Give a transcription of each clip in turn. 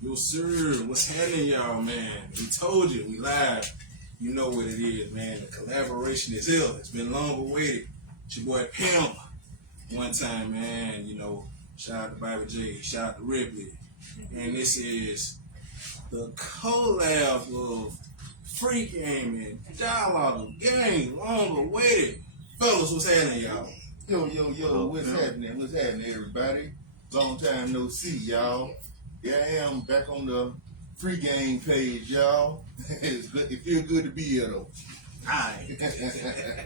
Yo, sir, what's happening, y'all, man? We told you, we live. You know what it is, man. The collaboration is here. It's been long awaited. It's your boy Pimp. One time, man, shout out to Bobby J, shout out to Ripley. And this is the collab of Free Game and Dialogue of Game, long awaited. Fellas, what's happening, y'all? Yo, what's happening? What's happening, everybody? Long time no see, y'all. Yeah, I am back on the Free Game page, y'all. It's good. It feels good to be here, though. Alright.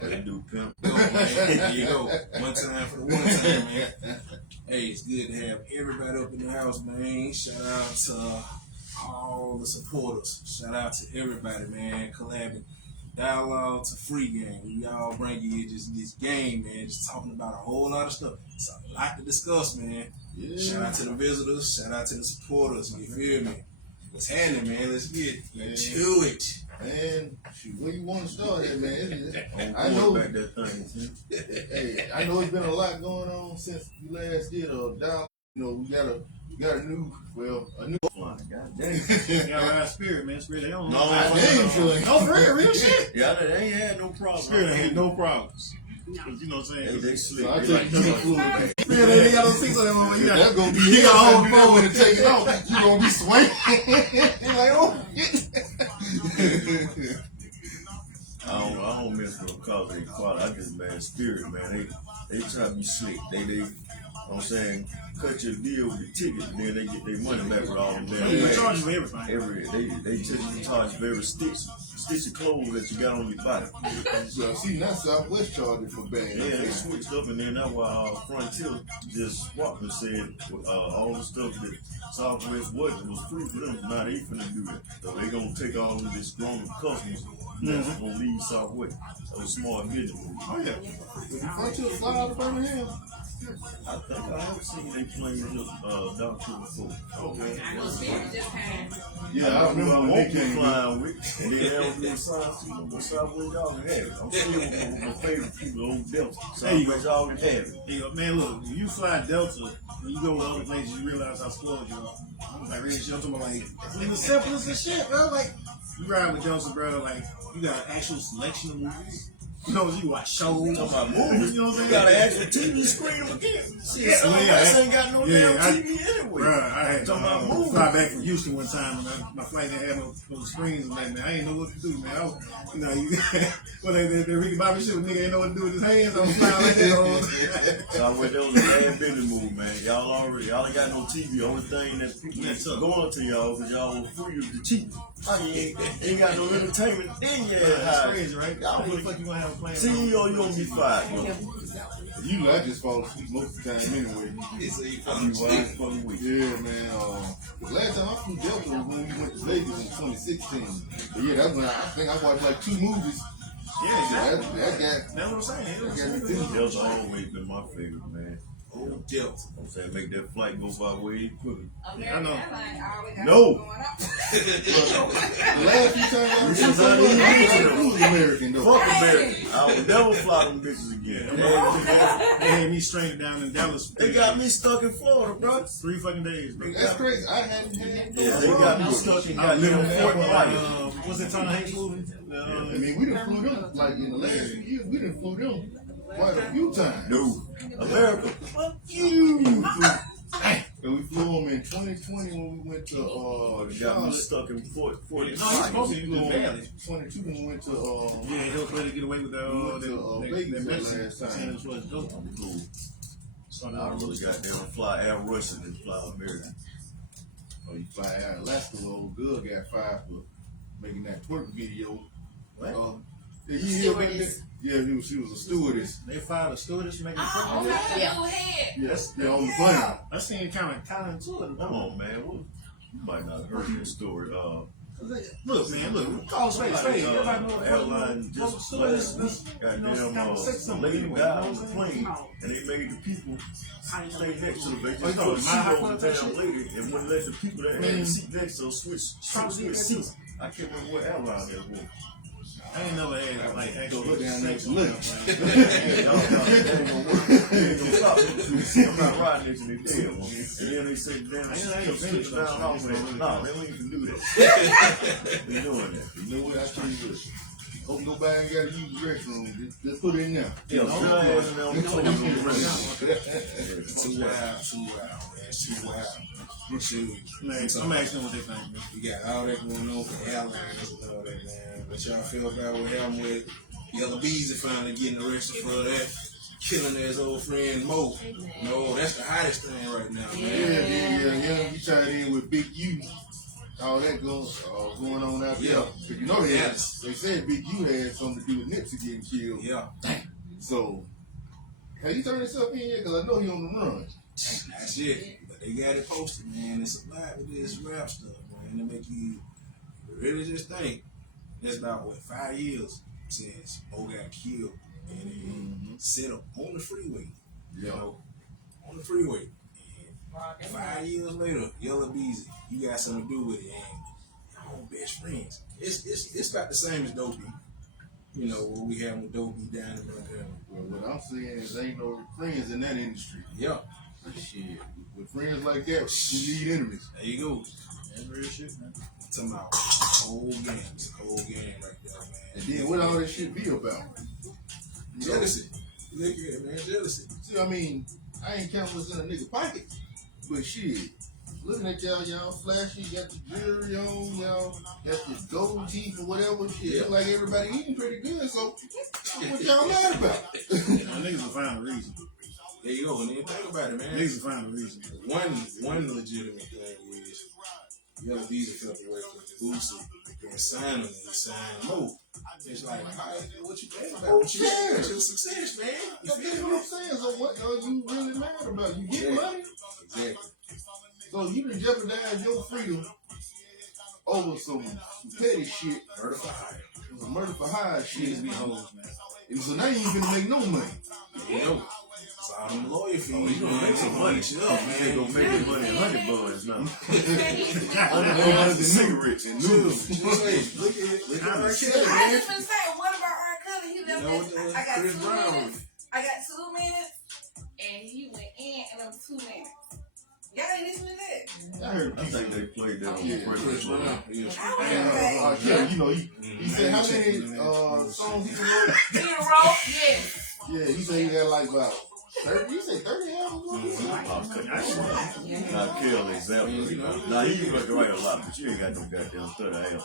What you do, Pimp? Go, man. Here you go. One time for the one time, man. Hey, it's good to have everybody up in the house, man. Shout out to all the supporters. Shout out to everybody, man. Collabing. Dialogue to Free Game. We all bring you just this game, man. Just talking about a whole lot of stuff. It's a lot to discuss, man. Yeah. Shout out to the visitors. Shout out to the supporters. You feel me? What's happening, man? Let's get to it. Man, shoot, where you want to start at, man? I know back that thing. Hey, I know it's been a lot going on since you last did a dialogue. We got a new God dang. You got a lot of spirit, man. Spirit, they don't know. No, For real shit. Yeah, they ain't had no problem. Spirit ain't had no problems. You know what I'm saying? They slick. So I They take like you to fluid. Man, Spirit ain't got no seats on that one. that's gonna be you got a whole phone when it take it off. You gonna be swinging. You're like, oh shit. I don't mess with them cause of their quality. I just man spirit, man. They try to be slick. They I'm saying cut your deal with the ticket, and then they get their money back with all the damn They bags. charge you for everything. They take you charge for every stitch of clothes that you got on your body. So see, now Southwest charging for bad. Yeah, they switched up, and then that's why Frontier just swapped and said all the stuff that Southwest was free for them. Now they finna do that. So they gonna take all of this stronger customers that's gonna leave Southwest. So smart business move. Oh, yeah. Did the Frontier fly out of Birmingham? I think I have seen they playing with Doctor before. Okay. Yeah, I remember when they came flying with, and then they was doing signs to them, but Southwest y'all can have it. I'm still one of my favorite people, Old Delta. There you go. Southwest y'all can have it. Hey, man, look, when you fly Delta, when you go to other places, you realize how spoiled you are. I'm like, really shit, I'm talking about, like, in the simplest of shit, bro. Like, you ride with Delta, bro, like, you got an actual selection of movies. You know, you watch shows. Talking about movies, You know what I'm saying? you got an actual TV screen again. Shit, Yeah, Southwest ain't got no damn TV anyway. Bro, I had Talking about to movies. fly back from Houston one time, and my flight didn't have no screens. And like, man, I ain't know what to do, man. I was, well, they Ricky Bobby shit, nigga ain't know what to do with his hands. I was flying like that. Southwest, that was a bad business move, man. Y'all ain't got no TV. The only thing that people that's going to y'all because y'all were free of the cheap. Ain't got no entertainment in your That's house. crazy, right? Y'all How the would fuck you gonna have a plane? CEO, you gonna be fired, bro. Usually I just fall asleep most of the time anyway. I be wide fucking weak. Yeah, man. The last time I flew Delta was when we went to Vegas in 2016. But yeah, that's when I think I watched like 2 movies. Yeah, So exactly. that That's what I'm saying. got That's the thing. Delta always been my favorite, man. Old Delta. I'm saying make that flight go by way quicker. I know. No. The last few times I was Since in I didn't it was American though. Fuck America. I will never fly them bitches again. They had me stranded down in Dallas. They got me stuck in Florida, bro. 3 fucking days, bro. That's crazy. I hadn't had no Yeah, they got me stuck in goddamn Fort Myers. What's that Tom Hanks movie? I mean, we done flew them, like in the last few years, we done flew them quite a few times. No. America. Fuck you. And we flew them in 2020 when we went to Got me Charlotte. stuck in Fort No, he's Myers. supposed to use the valley. 22 when we went to Yeah, he'll let it get away with We went to, Vegas that last time. Cool. I really goddamn fly Air Russian and fly American. Oh, you fly out of Alaska, old girl got fired for making that twerk video. What? Yeah, you hear about that? Yeah, she was a stewardess. They fired a stewardess making a Oh, film. Yes, yeah, on the plane. I seen it kind of into it. Come on, man. Well, you might not have heard that story. Look, man, look. Call a spade a spade. Everybody know airline just last week, goddamn, lady died on the plane, and they made the people stay next to them. They just put a seat over the damn lady and wouldn't let the people that had the seat next to her switch seats. I can't remember what airline that was. I ain't never had like actual Go down there sex to with look. them. Y'all thought that ain't gonna work. They ain't gonna stop them. You see them not riding next to their tail. And then they say, damn, I ain't keep finished slipping down off of that. No, they don't even do that. They doing that. You know what I tell you this. Hope nobody ain't gotta use the restroom. Just put it in there. Yeah, dry ass and them toes on the rest. Too wild, man. Too wild. Shoot. Man, I'm asking what they think, man. We got all that going on for airlines and all that, man. But y'all feel about what happened with Yellow Beezy finally getting arrested for that, killing his old friend Mo. No, that's the hottest thing right now, man. Yeah. You tied in with Big U. All that going on out there. Yeah. Cause you know they said Big U had something to do with Nipsey getting killed. Yeah. So, have you turned yourself in yet? Cause I know he on the run. That's it. But they got it posted, man. It's a lot with this rap stuff, man. It make you really just think. It's about, 5 years since Mo got killed. And he set up on the freeway. You know, on the freeway. And 5 years later, Yellow Beezy, you got something to do with it. And y'all best friends. It's about the same as Dopey. You know, what we have with Dopey down in Montgomery. Well, what I'm saying is ain't no friends in that industry. Yeah. Shit. With friends like that, we need enemies. There you go. That's real shit, man. I'm talking about cold game. It's a cold game right there, man. And then what all this shit be about? You know? Jealousy. Look at it, man. Jealousy. See, I mean, I ain't counting what's in a nigga pocket, but shit, looking at y'all flashy, got the jewelry on, y'all got the gold teeth or whatever, shit, look like everybody eating pretty good, so what y'all mad about? My niggas will find a reason. There you go. And then think about it, man. Niggas will find a reason. One legitimate thing is Yellow Beezy felt the way from Boosie and signed him and he signed Mo. It's like, what you think about? What you cares? your success, man. You That's feel what me? I'm saying, so what are you really mad about? You get money? Exactly. So you done jeopardize your freedom over some petty shit, Murder for hire. some murder for hire shit. Niggas be hoes, man. And so now you ain't gonna make no money. You know. It's all them lawyer fees. Oh, you gonna make some money. Shit up, They man. gonna make your money in $100 now. $100 the cigarettes and noodles. Look at it. Look at I'm R. sick. Kelly, I man. just been saying, what about R. Kelly? He left You know what that. the I got Chris 2 Brown. minutes. I got 2 minutes, and he went in, and I'm 2 minutes. Y'all ain't listen to that? I heard I think they played that on the Chris first one. Brown. Yeah. I was like, Yeah, you know, he said how many songs he wrote? he wrote, yes. Yeah, he said he had like about 30. You say 30 albums? Not kill example. Now he used to write a lot, but you ain't got no goddamn 30 albums.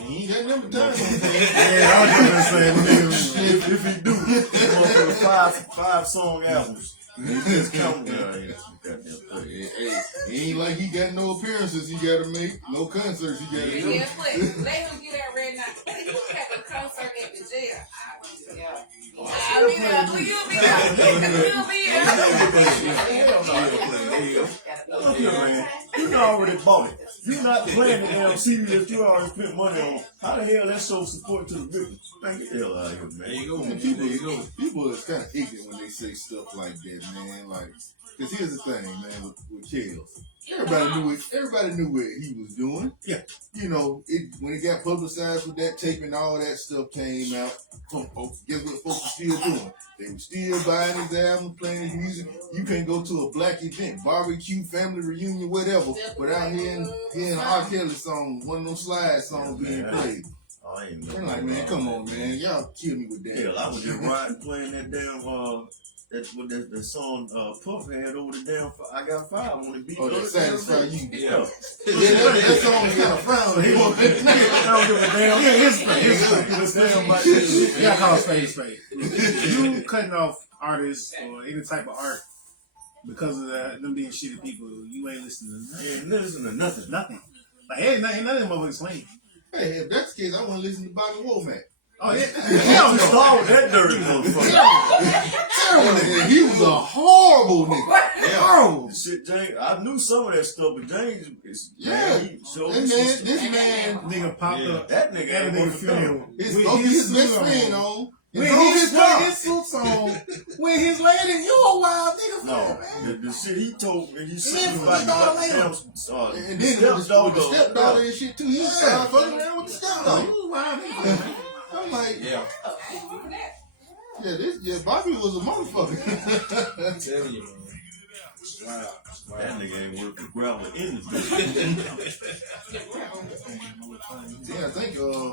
He ain't got number time. Yeah, I was just saying, nigga. If he do, he's gonna put five song albums. He just count there. Goddamn 30. Hey, he ain't like he got no appearances he gotta make, no concerts he gotta do. Yeah, but let him get that red now. He have a concert at the jail. I'll be there. Will you be there? You'll be there. Look here, man. You done already bought it. You not playing the damn CD that you already spent money on. How the hell that show support to the victims? Man, get the hell out of here, There man. you go, Man, man. people, There you go. people is kind of ignorant when they say stuff like that, man. Like, cause here's the thing, man, with Kells. Everybody knew what he was doing. Yeah. You know, when it got publicized with that tape and all that stuff came out, guess what folks were still doing? They were still buying his album, playing his music. You can't go to a black event, barbecue, family reunion, whatever, without hearing R. Kelly song, one of those slide songs being played. Oh, I ain't I'm like, man, come on, man. Y'all kill me with that. Hell, I was just riding playing that damn that song Puff had over the damn I Got Five on the beat. Oh, that satisfy you. Yeah. That song got a frown. He want I don't give a damn. Yeah, his Damn about that shit. You gotta call spade spade. You cutting off artists or any type of art because of them being shitty people, you ain't listening to nothing. You ain't listen to nothing. Nothing. Like, hey, none of them motherfuckers lame. Hey, if that's the case, I want to listen to Bobby Womack. Oh, yeah. Hell, start with that dirty motherfucker. Terrible nigga. He was a horrible nigga. Horrible. Shit, James, I knew some of that stuff, but James is Yeah. he showed This me man, some this stuff. man, Nigga popped Yeah. up That nigga at a ain't nigga want to come. funeral. his with his suit best on. friend on. With His his car. suits on, with his lady, you a wild nigga for No, that, man. the shit he told me, he Yeah, said for about the the dog damn And then with the stepdaughter and shit too. He was fucking around with the Oh, stepdaughter. you a wild nigga, man. I'm I'm like, Yeah. Bobby was a motherfucker. I'm telling you, man. Wow. That nigga ain't worth the gravel in the bitch. Yeah, I think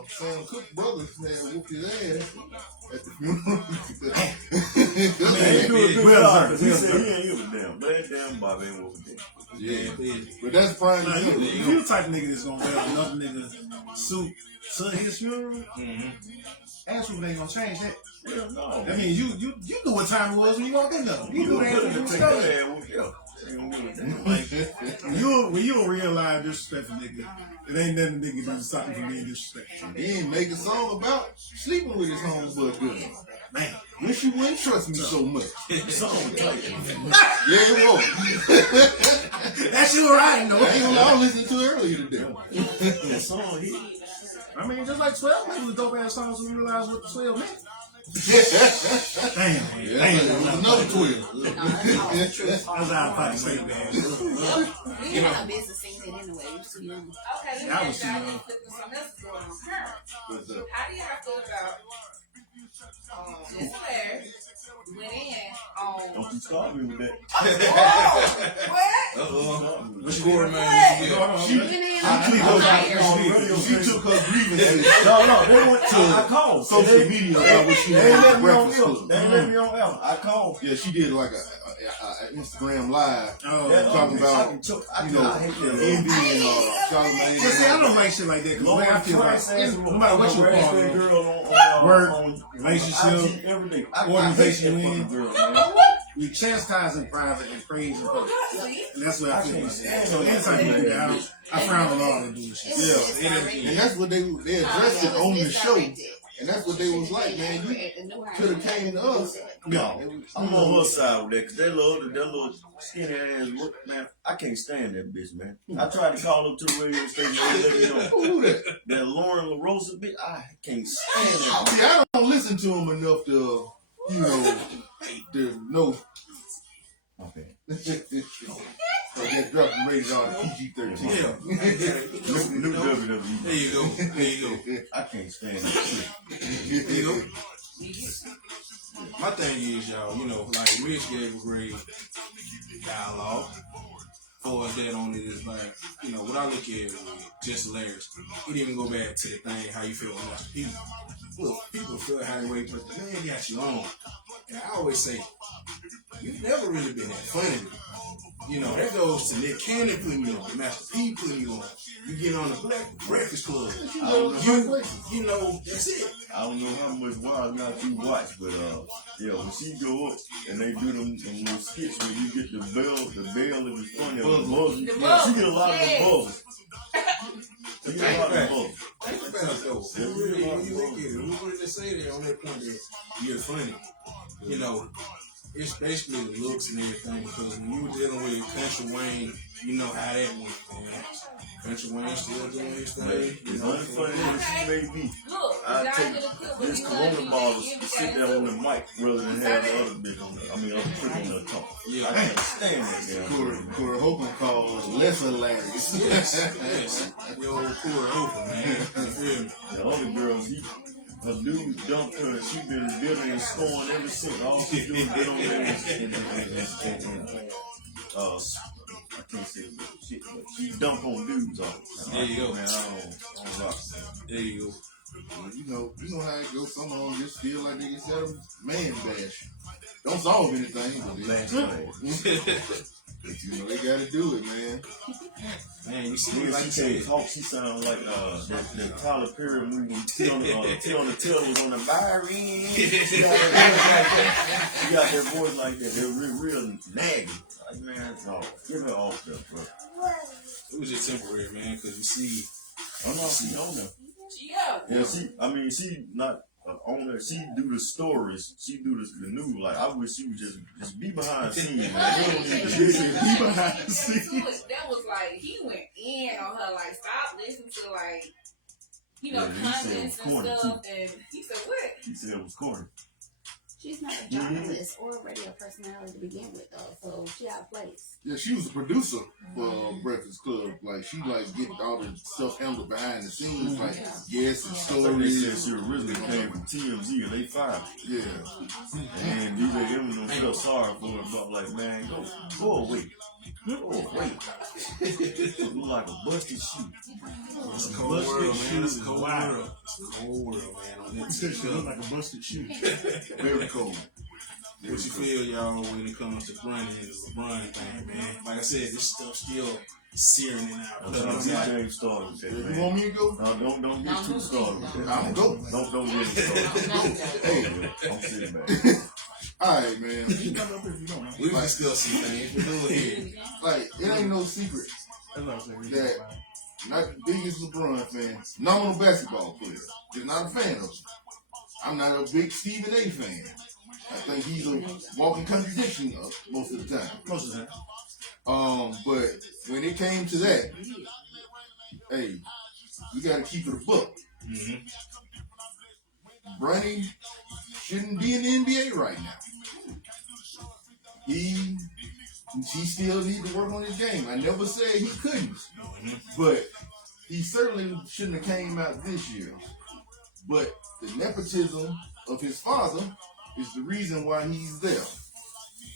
Sam Cook brothers had whooped his ass at the funeral. He do a good Well job, 'cause done, he well said done. he ain't give a damn. Glad damn Bobby ain't whooping damn. Yeah, but that's prime Nah, example. you the type of nigga that's gonna wear another nigga suit to his funeral. Mm-hmm. Actually, ain't gonna change that. Hell no. I mean, you knew what time it was when you walked in there. You knew that Put him when to you take started. that ass whoop, yeah. Ain't gonna give a damn. When you don't realize disrespectful nigga, it ain't nothing nigga do to stop you from being disrespectful. He ain't make a song about sleeping with his homeboy good. Man, Wish you wouldn't trust me so much. Song tight. Yeah, it was. that shit alright, I no. ain't gonna lie, I listened to it earlier today. That song hit. I mean, just like 12 niggas with dope ass songs when we realized what the 12 meant. Yeah, Damn, that was another 12. That's out of pocket state, man. We ain't no business saying that anyway. You see them. Okay, let me That was ask y'all too this, something else is going on her. What's up? How do y'all feel about Miss Claire went in on Don't you start me with that. what? What you doing, man? She went in She on She took her grievances No, they went to. I called. social media about what she They had ain't at let me on Breakfast L. Club. They ain't let me on L. I called. Yeah, she did like a Instagram live Oh, talking about, I you know, hate that. envy and Charlamagne. yeah, see, I don't like shit like that. Cause the way I feel about it, no matter what you part of, work, relationship, every day. organization you in. girl, man. we chastise in private and praise in public. And that's what I feel about that. So anytime you do that, I frown on all that doing shit. Yeah, and that's what they addressed it on the show, and that's what they was like, man. You could have came to us. No, I'm on her side with that because that little skinny ass look, man. I can't stand that bitch, man. I tried to call her to the radio station. They let me know. Who that? That Lauren LaRosa bitch, I can't stand that. See, I don't listen to him enough to, you know, Okay. So that dropped the rated on PG-13. Yeah. New WWE. There you go. I can't stand that shit. There you go. My thing is, y'all, like Rich gave a great dialogue. For that on it is like, what I look at it with just hilarious. It didn't even go back to the thing, how you feel about the people. Look, people feel how they way, but the man got you on. And I always say, you've never really been that funny to me. That goes to Nick Cannon putting you on, Master P putting you on. You get on the Breakfast Club. That's it. I don't know how much Wild Not you watch, but yeah, when she go up and they do them little skits where you get the bell if it's funny, the buzz, she get a lot of the buzz. She get a lot of the buzz. Think about it though. When you look at it, we really say that on that point that you're funny. It's basically the looks and everything, because when you were dealing with Country Wayne, you know how that went, man. Country Wayne still doing his thing. As unfunny as she may be, Look, I take this Corona bottle to sit there on the mic rather than have the other bitch on the, other trick on the top. Yeah. I can't stand that damn. Corey Holcomb called less hilarious. Yes. The old Corey Holcomb, man. You feel me? The other girls, her dude dumped her and she been bitter and scoring ever since. All she do is get on there and I can't say shit, but she dump on dudes all the time. There you go. Man, I don't rock. There you go. You know how it goes. Some of them just feel like they just had a man bash. Don't solve anything, but they gotta do it, man. Man, you see, Nigga, like she you can't said, talk. She sound like that Tyler Perry movie. Till on the tail was on the violin. She got that voice like that. They're real nagging. Like, man, give her off there, bro. it was just temporary, man, because you see, I'm not see on there. Yeah. Yeah, she not on there. She do the stories. She do the news. Like, I wish she would just be behind the scenes. Man. They don't need to be behind the scenes. That was like, he went in on her, like, stop listening to, like, Yeah, he said it comments was and corny, stuff. And he said, what? He said it was corny. She's not a journalist or a radio personality to begin with, though, so she outplays. Yeah, she was a producer for Breakfast Club. Like, she like getting all the stuff handled behind the scenes, like guests and I think they stories. said she originally came from TMZ and they fired her. Yeah, And DJ Eminem felt sorry for her, but like, man, go away. Go away. You look like a busted shoe. It's a cold world, man. It's a cold world. It's a cold world, man. On You that said she tip. looked like a busted shoe. very cold. What you feel, y'all, when it comes to Bronny and the LeBron thing, man? Like I said, this stuff still searing in our That's how blood. DJ started with that, You man. want me to go? No, don't get too started with that. I'm go. Don't get me started. Hey, I'm sitting back. all right, man. You come up if you don't know. We can discuss some things, but go ahead. Like, it ain't no secret. That's what I'm saying. That- Not the biggest LeBron fan. Nominal basketball player. Just not a fan of him. I'm not a big Stephen A. fan. I think he's a walking contradiction most of the time. Most of the time. But when it came to that, hey, you gotta keep it a buck. Mm-hmm. Bronny shouldn't be in the NBA right now. He still needs to work on his game. I never said he couldn't, but he certainly shouldn't have came out this year. But the nepotism of his father is the reason why he's there.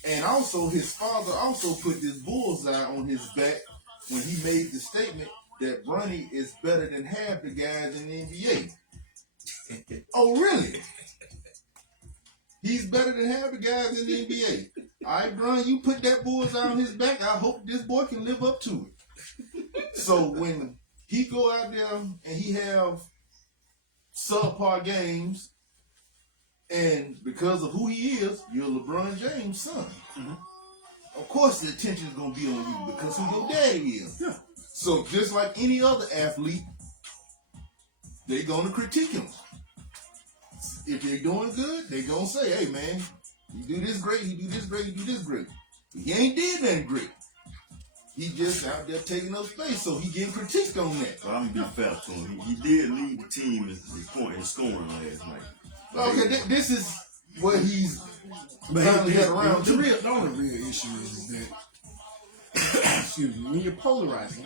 And also, his father also put this bullseye on his back when he made the statement that Bronny is better than half the guys in the NBA. Oh, really? He's better than half the guys in the NBA. All right, Bron, you put that bullseye on his back. I hope this boy can live up to it. So when he go out there and he have subpar games, and because of who he is, you're LeBron James' son. Of course, the attention is gonna be on you because who your daddy is. Yeah. So just like any other athlete, they gonna critique him. If they're doing good, they gonna say, "Hey, man, you do this great, you do this great, you do this great." He ain't did nothing great. He just out there taking up space, so he getting critiqued on that. But I'm gonna be fair to him. He did lead the team in scoring last night. Okay, this is what he's But finally got around to. the only real issue is that excuse me, when you're polarizing,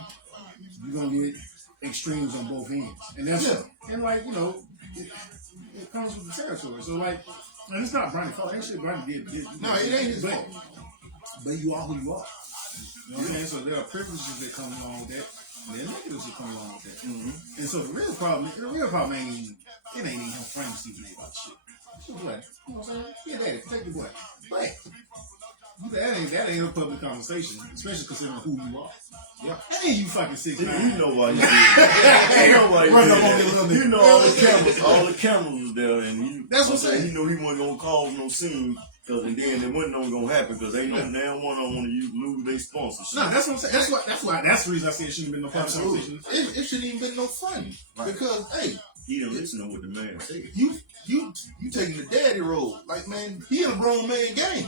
you're gonna get extremes on both ends, and that's and like it comes with the territory. So like, and it's not Bronny's fault. Ain't shit Bronny did. No, it ain't his but, fault. But you are who you are. You know what I'm saying? So there are privileges that come along with that, and there are negatives that come along with that. Mm-hmm. And so the real problem ain't even him framing Stephen A. about shit. It's your boy. You know what I'm saying? Yeah, daddy, take your boy. But that ain't a public conversation, especially considering who you are. Yeah. And you fucking 6'9". You know why he did that. You know why he Run did up on your that. little You know all the cameras was there, and he. That's what I'm saying. He knew he wasn't gonna cause no scene, and then it wasn't gonna happen because they know damn one don't want to lose their sponsorship. No, that's what I'm saying. That's the reason I said it shouldn't have been no public Absolutely. conversation. It shouldn't even been no fun because hey, He didn't listen to what the man said. you taking the daddy role. Like, man, he in a grown man game.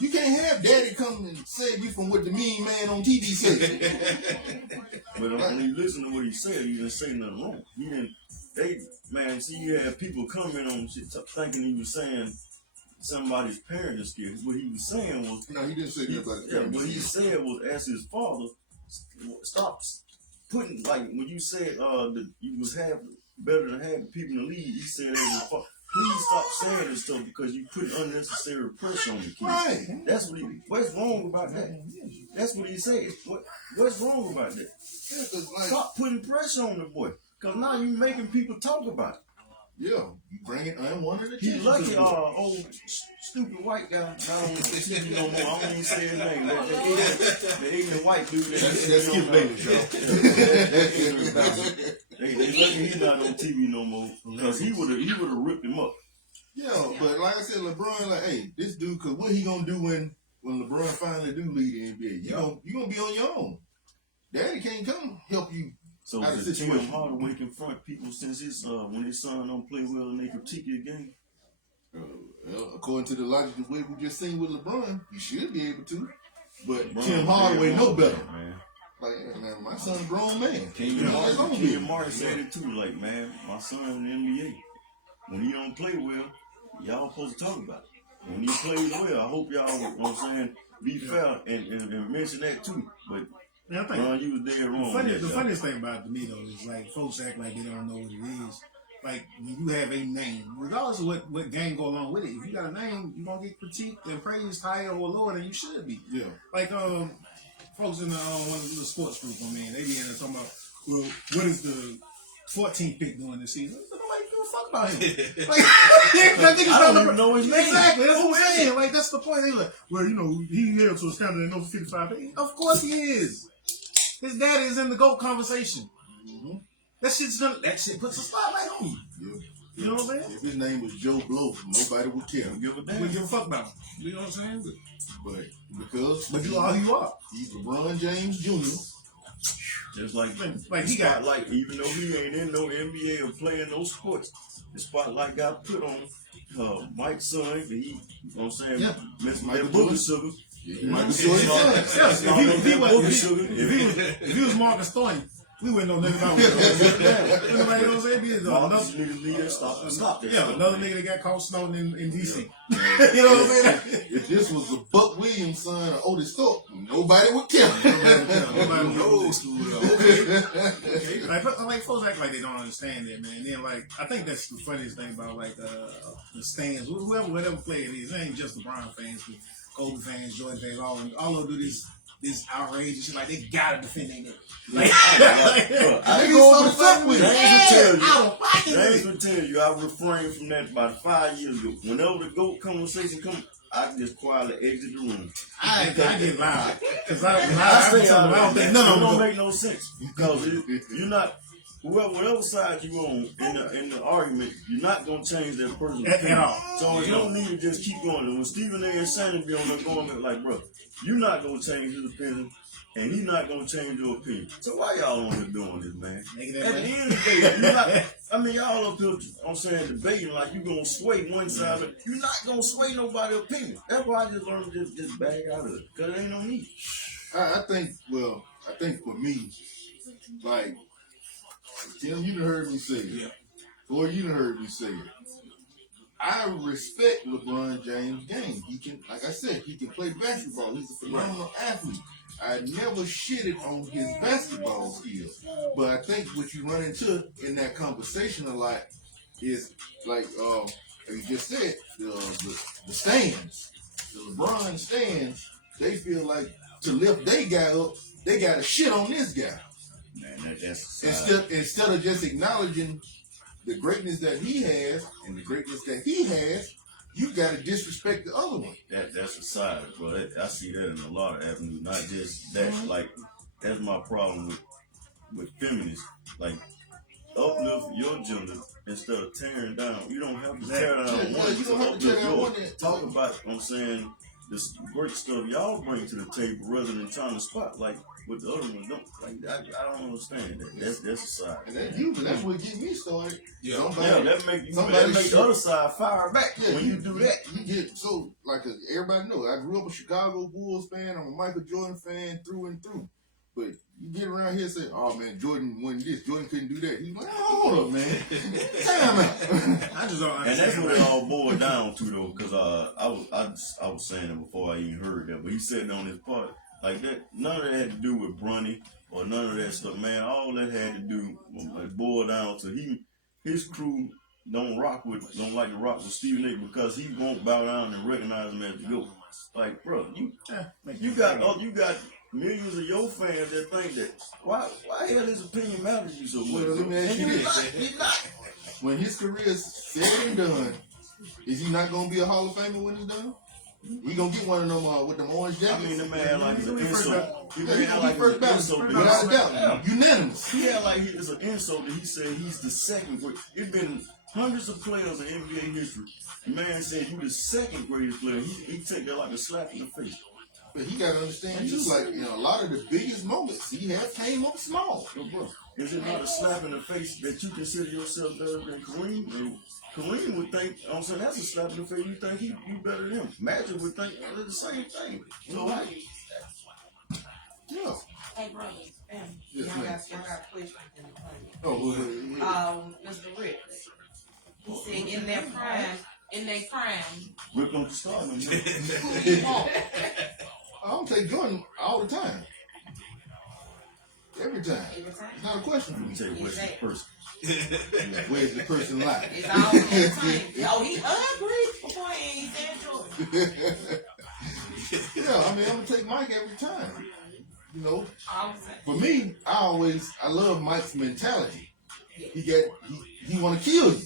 You can't have daddy come and save you from what the mean man on TV said. But when you listen to what he said, he didn't say nothing wrong. He didn't. See, you had people coming on shit thinking he was saying somebody's parenting skills. What he was saying was, No, he didn't say that about yeah, what he said was, as his father, stop putting, like, when you said that you was better than half the people in the league, he said as his father, please stop saying this stuff because you put unnecessary pressure on the kid. Right. That's what's wrong about that? That's what he said. What's wrong about that? Yeah, 'cause, like, Stop putting pressure on the boy. Because now you making people talk about it. yeah, you bring it unwanted He attention. lucky, to the boy. old stupid white guy. I don't TV no more. I don't even say his name. The ignorant white dude. That's Skip Bayless, y'all. They lucky he's not on TV no more. Because he would have ripped him up. Yeah, but like I said, LeBron, like, hey, this dude, cause what he gonna do when LeBron finally do lead the NBA? You gonna be on your own. Daddy can't come help you. So Out of did Tim situation. Hardaway confront people since when his son don't play well and they critique his game? Well, according to the logic of what we just seen with LeBron, he should be able to. But LeBron Tim Hardaway very know well, better. man. Like, hey, man, my son's a grown man. Kenyon Martin said it too. Like, man, my son in the NBA, when he don't play well, y'all supposed to talk about it. When he plays well, I hope y'all, you know what I'm saying, be fair and mention that too. But I think Ron, you was dead wrong. the funniest thing about it to me though is like folks act like they don't know what it is. Like when you have a name, regardless of what game go along with it, if you got a name, you gonna get critiqued and praised higher or lower than you should be. Yeah. Like folks in the one of the sports group, they be in there talking about, well, what is the 14th pick doing this season? Nobody give a fuck about him. Like, I don't even know his name. Exactly, that's what I'm saying. Like that's the point. They like, well, you know, he held to a standard that knows 55. Of course he is. His daddy is in the GOAT conversation. Mm-hmm. That shit puts a spotlight on you. Yeah. You know what I'm saying? If his name was Joe Blow, nobody would care. Don't give a damn. We give a fuck about him. You know what I'm saying? But because You are who you are. he's LeBron James Jr. Just like Like the he got spotlight, even though he ain't in no NBA or playing no sports, the spotlight got put on Mike's son. He, you know what I'm saying? Yeah. Missing Michael that Jordan. boogie sugar. Yeah, Michael Jordan. Yes, if he was Marcus Thornton, we wouldn't know nothing about him. Anybody know what I'm saying? Be Marcus niggas need to stop that. Yeah, stuff, another man. nigga that got caught snorting in DC. You know what I'm saying? If this was the Buck Williams son or Otis Thorpe, nobody would care. Nobody would know. Old school though. Okay. Like folks act like they don't understand that, man. Then like I think that's the funniest thing about like the stands, whatever player it is. It ain't just LeBron fans, but Kobe fans, Jordan fans, all of them do this outrageous shit. Like they gotta defend their nigga. Like, I go over the top with it. James will tell you, I refrained from that about 5 years ago. Whenever the GOAT conversation comes, I can just quietly exit the room. I get loud because I don't think It none of don't them. make no sense because you're not. Whatever side you on in the argument, you're not gonna change that person's At opinion. all. So you don't need to just keep going. And when Stephen A. and Shannon be on there going like, bro, you're not gonna change his opinion, and he's not gonna change your opinion. So why y'all on here doing this, man? At the end of the day, you're not. I mean, y'all up here, I'm saying, debating like you gonna sway one side, but you're not gonna sway nobody's opinion. That's why I just learned to just back out of it, cause it ain't no need. I think for me, like, Tim, you done heard me say it. Yeah. Or you done heard me say it. I respect LeBron James' game. He can, like I said, he can play basketball. He's a phenomenal athlete. I never shitted on his basketball skills. But I think what you run into in that conversation a lot is, like you just said, the stands. The LeBron stands, they feel like to lift their guy up, they got to shit on this guy. Man, that's Instead of just acknowledging the greatness that he has and the greatness that he has, you got to disrespect the other one. That's a side, bro. I see that in a lot of avenues, not just that. Like, that's my problem with feminists. Like, uplift your gender instead of tearing down. You don't have to tear down one you to don't have to tear uplift down one. yours. Talk about, I'm saying, this great stuff y'all bring to the table rather than trying to spotlight what the other one don't. Like, I don't understand that. That's a side. And that's what get me started. Yeah. That make somebody the other side fire back when you do that. You get so like everybody know. I grew up a Chicago Bulls fan. I'm a Michael Jordan fan through and through. But you get around here and say, "Oh man, Jordan won this. Jordan couldn't do that." He's like, "Hold up, man, time out." I just don't And that's what it all boiled down to, though, because I was saying it before I even heard that, but he said it on his part like that. None of that had to do with Bronny or none of that stuff, man. All that had to do boiled down to his crew don't like to rock with Stephen A. because he won't bow down and recognize him as the GOAT. Like, bro, you got millions of your fans that think that why hell his opinion matters to you so much? Well, let me ask you And this. he's not. When his career is said and done, is he not gonna be a Hall of Famer when it's done? He gonna get one of them with them orange I jackets. mean, the man like it's an insult. He He had like first it's an ballot, insult. without a doubt, unanimous. He had like it's an insult that he said he's the second great. It's been hundreds of players in NBA history. The man said you the second greatest player. He take that like a slap in the face. But he gotta understand too, like a lot of the biggest moments he have came up small. Yo, bro, is it not a slap in the face that you consider yourself better than Kareem? And Kareem would think, I'm saying that's a slap in the face. You think you better than him. Magic would think they're the same thing. So like, Yeah. Hey, brother, Yes, y'all ma'am. got questions in the Oh, well, Mr. Rick. He said in their prime, in their prime, Rip them to start them. who you want? I'm take Jordan all the time. Every time. Every time. It's not a question for Let me me. tell you what's the person. Where's the person like? It's always the same. Oh, he ugly. Before he ain't said Jordan. Yeah, I mean, I'm gonna take Mike every time. You know, Always. for me, I love Mike's mentality. He want to kill you.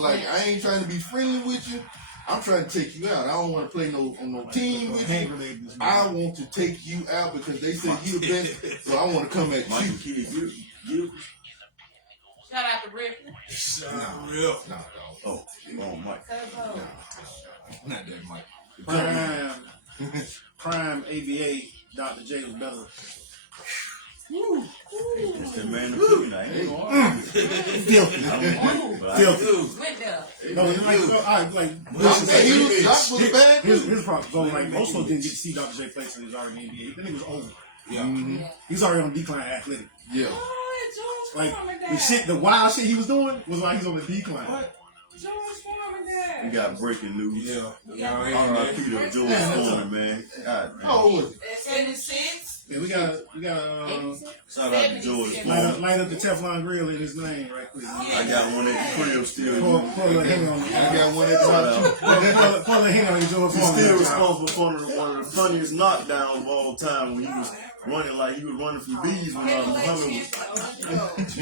Like, I ain't trying to be friendly with you. I'm trying to take you out. I don't want to play on no team with Hand you. grenade this I man. want to take you out because they said you the best. So I want to come at Michael you. Kidd, you. Shout out to Rick. Shout out real. Nah, dog. Oh, Mike. Cuz, Not that Mike. Prime ABA, Dr. J was better. It's the man opinion. I ain't gonna argue. Filthy. I don't know, but I Filthy. went there. No, it's like, Doc was a bad Here's dude. the problem. So, like, most folks didn't get to see Dr. J play until he was already in the NBA. Then he was older. Yeah. Mhm. He was already on decline athletic. Yeah. Oh, George Like, Foreman the died. shit, the wild shit he was doing was like he's on the decline. What? George Foreman We died. got breaking news. Yeah. Yeah. Y'all ain't R.I.P. to George Foreman, man. God, man. How old was he? 76. Yeah, we got Shout out to George Yeah. Foreman. light up the Teflon grill in his name right quick. I got one at the crib still. Pour a little hang on I it. got one at the Shout house. out. Pour a little hang on it, George He's still Foreman. responsible for one of the funniest knockdowns of all time when he was running like he was running from bees when Muhammad was.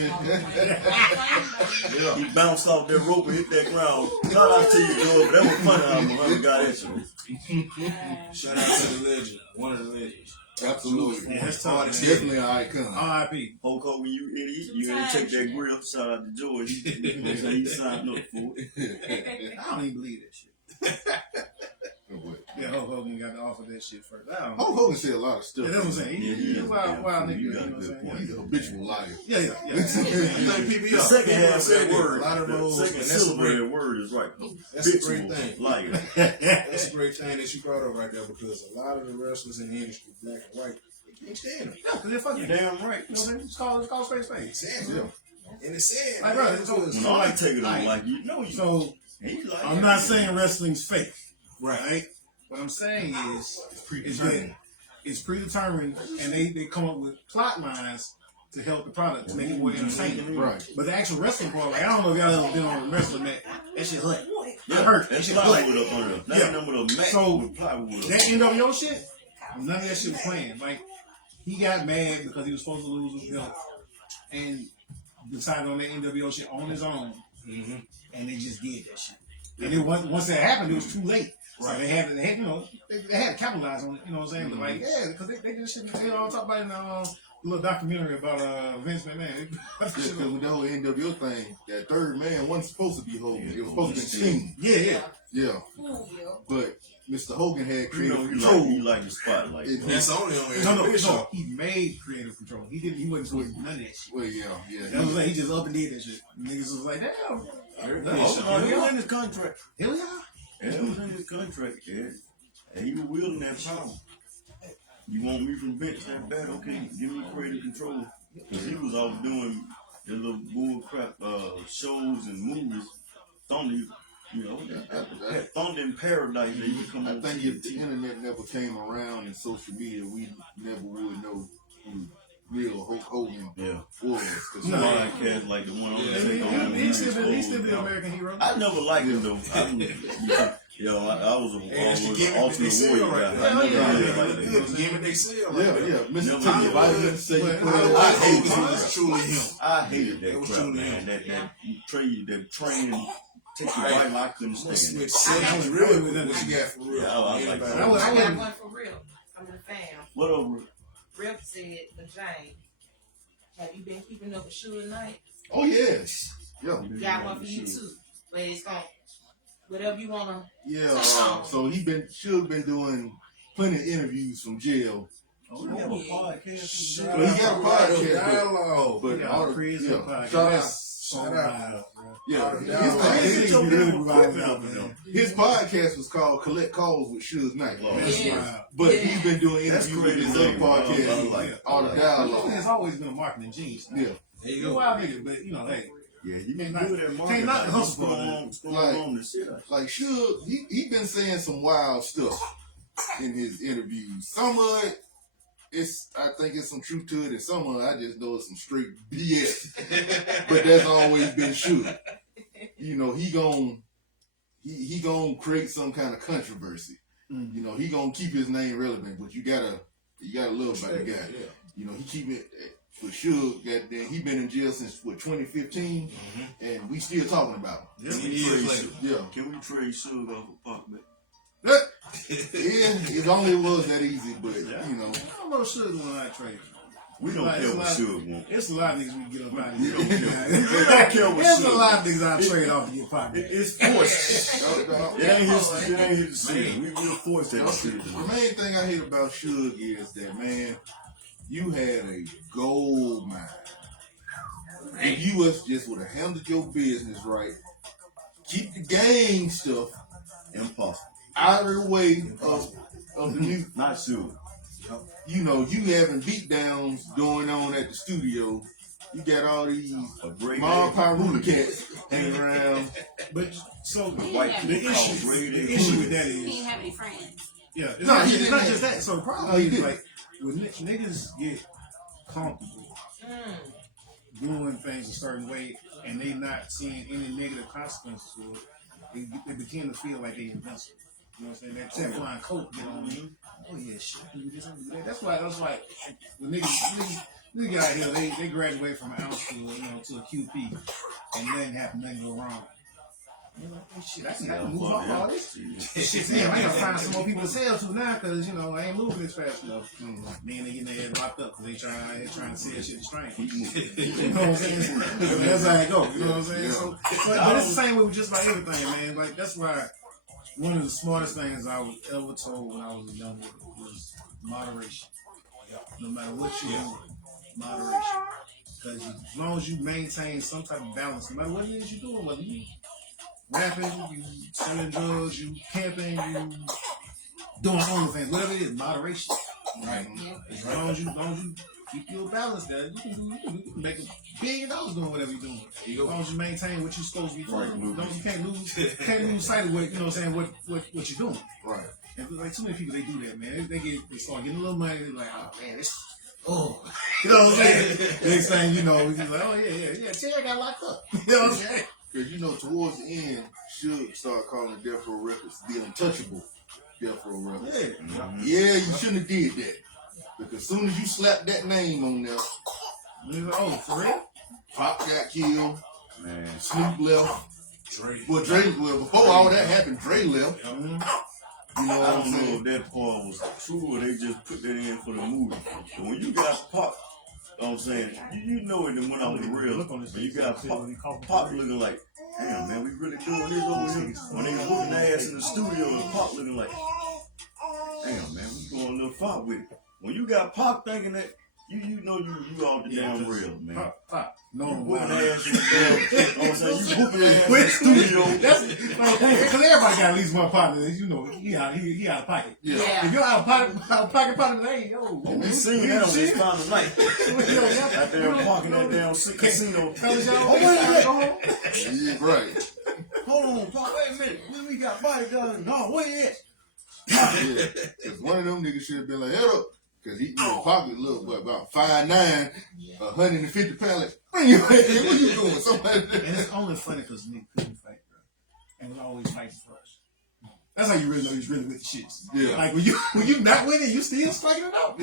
Yeah. He bounced off that rope and hit that ground. Shout out to you, George. That was funny how Muhammad got at you. Shout out to the legend. One of the legends. Absolutely. Yeah, that's tough, man. Definitely an icon. R.I.P. Hulk Hogan, you idiot. You ain't take that grill. Shout out to George. He signed up for it. I don't even believe that shit. Yeah, Hulk Hogan got to offer that shit first. I don't know. Hulk Hogan said a lot of stuff. Yeah, that's what I'm saying. Yeah, He's a wild nigga. you You know got a what I'm good saying? point. He's a habitual liar. Yeah. I think PBR. The second half of said that it. word, A lot of the those. second And that's a syllable of great. that word is right. That's a great Habitual thing. liar. That's a great thing that you brought up right there because a lot of the wrestlers in the industry, black and white, they can't stand them. Yeah, because they're fucking. You You know damn right. what I'm saying? It's called space space. Exactly. Yeah. And it's sad. Like, man, bro, so- because- When all I take it on like you know you. So, He like I'm not saying wrestling's fake, right. right? What I'm saying is that Predetermined. it's predetermined and they come up with plot lines to help the product, to make it more entertaining. Right. But the actual wrestling part, like, I don't know if y'all ever been on a wrestling match. That shit hurt. Yeah, It hurt. That that's shit plywood hurt. up under them. Yeah. That number of mat So, with plywood up. That NWO shit, none of that shit was planned. Like, he got mad because he was supposed to lose his belt and decided on that NWO shit on his own, Mm-hmm. and they just did that shit. And it once that happened, it was too late. So Right. they had you know, they had to capitalize on it. You know what I'm saying? But like, yeah, because they did shit. They all talk about it in a little documentary about Vince McMahon. Because with the whole NWO thing, that third man wasn't supposed to be Hogan. It was supposed to be Sting. yeah. Yeah. Ooh, yeah. But Mr. Hogan had You creative know, control. you like the spotlight. It- That's only on here. No. He made creative control. He wasn't doing none of that shit. Well, yeah. That was like he just up and did that shit. Niggas was like, damn. Oh, it was in his contract. Hell yeah. Yeah, it was in his contract, yeah. And he was wielding that power. You want me from bench that bad? Okay, give me creative control. Because he was off doing the little bull crap shows and movies. Thunder, you know, Thunder in Paradise. They would come I on think if the TV. internet never came around and social media, we never would know who real Hulk Hogan Yeah. was. 'Cause No. Podcast like the one on Yeah. the take on. He still be an American hero. I never liked him though. I was an That's the gimmick that they ultimate sell warrior right guy. there. I never Yeah. did Yeah, like the that. gimmick they sell right Yeah, there. yeah. Mr. Never Take your did. vitamins, say But you I put like it Hogan was truly him. I hated That that was crap, truly man. him. That train and take your Right. right, I couldn't stand it. With sex, really, what you got for real? Yeah, I like Anybody? that. I was- I got one for real. I'm a fan. What over? Rip said to Jane, have you been keeping up with Suge Knight? Oh, yes. Yeah. Got one for you too. But it's going whatever you wanna. Yeah. So Suge been doing plenty of interviews from jail. Oh, we have a podcast. Well, he got a podcast, but- dialogue. But Yeah, all the crazy yeah, podcast. shout out. Shout out. Yeah, Yeah. his, Get your really damn wild equipment out, up, man. man. his podcast was called Collect Calls with Suge Knight. Oh, That's Yeah. wild. But Yeah. he's been doing That's interviews with his crazy, other man. I podcast, like it. all the Hogan dialogue. has always been a marketing genius. Yeah. There you He's a go. wild nigga, but you know, hey, Yeah, he been Can't good at knock- marketing. can't knock the Like, hustle for it. strong Like- on the shit. Like Suge, he been saying some wild stuff in his interviews. Some of it, I think it's some truth to it, and some of it I just know it's some straight BS. But that's always been Suge. You know, he gon' create some kind of controversy. Mm. You know, he gonna keep his name relevant, but you gotta love about the guy. Yeah. You know, he keep it for Suge. Goddamn, he been in jail since 2015, and we still talking about him. Yeah, Can we Years trade later. Suge? Yeah. Can we trade Suge off of Pac, man? Yeah, if only it was that easy, but Yeah. you know, I don't know Suge when I trade. We don't Like, care it's what like- Suge want. It's a lot of niggas we can get up out of We here. don't care. We don't care what There's a Suge lot of want. niggas I trade off to get Pac. It's forced. dog, It ain't his decision. We'll force that the decision. main thing I hate about Suge is that, man, you had a gold mine. If you was just would have handled your business right, keep the gang stuff Impossible. out of the way of the new. Not Suge. You know, you having beatdowns going on at the studio. You got all these A great Mom name. Pyruta cats hanging around. But so He White didn't the people have call issue, great the name. issue with that he is, didn't have any friends. yeah, it's No, not, he it's didn't not have- just that. So the No, problem he is didn't. like when niggas get comfortable doing things a certain way and they not seeing any negative consequences to it, they begin to feel like they invincible. You know what I'm saying? That Teflon coat get on me. Oh yeah, shit, I can do this, I can do that. That's why when niggas out here, they graduate from an ounce school, you know, to a QP, and nothing go wrong. You know, oh, shit, I can move off all this. Shit, damn, I gotta find some more people to sell to now, cause you know I ain't moving this fast enough. Then they getting their head locked up, cause they trying to sell shit to strangers. You know what I'm saying? That's how it go. You know what I'm saying? Yeah. So, but it's the same way with just about everything, man. Like that's why one of the smartest things I was ever told when I was younger was moderation. No matter what you do, moderation. Because as long as you maintain some type of balance, no matter what it is you're doing, whether you rapping, you selling drugs, you camping, you doing OnlyFans, whatever it is, moderation. Right. As long as you keep your balance there, you can make $1 billion doing whatever you're doing. There you As go. long as you maintain what you're supposed to be doing. Right. You can't lose sight of what you know what I'm saying, what you're doing. Right. And like too many people they do that, man. They start getting a little money, they're like, oh man, you know what I'm saying? Next thing you know, he's like, oh yeah, Terry got locked up. You know what I'm saying? Because, you know, towards the end, Suge started calling Death Row Records the untouchable Death Row Records. Yeah. Yeah, you shouldn't have did that. Because as soon as you slapped that name on there, He's like, oh, for real? Pop got killed, Man. Snoop left. Drake. Well, before all that happened, Dre left. You know what I I'm don't know saying? if that part was true or they just put that in for the movie. But when you got Pop, you know what I'm saying, you know it done went out the real. When you got Pop looking like, damn man, we really doing this over here. When they whooping their ass in the studio and Pop looking like, damn man, we going a little far with it. When you got Pop thinking that, you know you all the damn real, man. Pop. No, You why? whooping their ass in the damn, you know what I'm saying, you whooping their ass in the studio. That's because everybody got at least one partner. You know, he out of pocket. Yeah. If you're out of pocket partner, hey, yo, We seen that on this final night. out Out there parking that damn casino. Fellas, y'all, Oh, wait a minute. go home. Yeah, right. Hold on, Pop, wait a minute. When we got bodyguards, no, where you at? Yeah. Because one of them niggas should have been like, head up. Because he, you know, Pocket look, what, about 5'9", 150 pounds. Bring your head in. What you doing? Somebody. And it's only funny because nigga couldn't fight, bro. And was always fighting first. That's how you really know he's really with the shits. Yeah. Like when you not winning, you still striking it out. I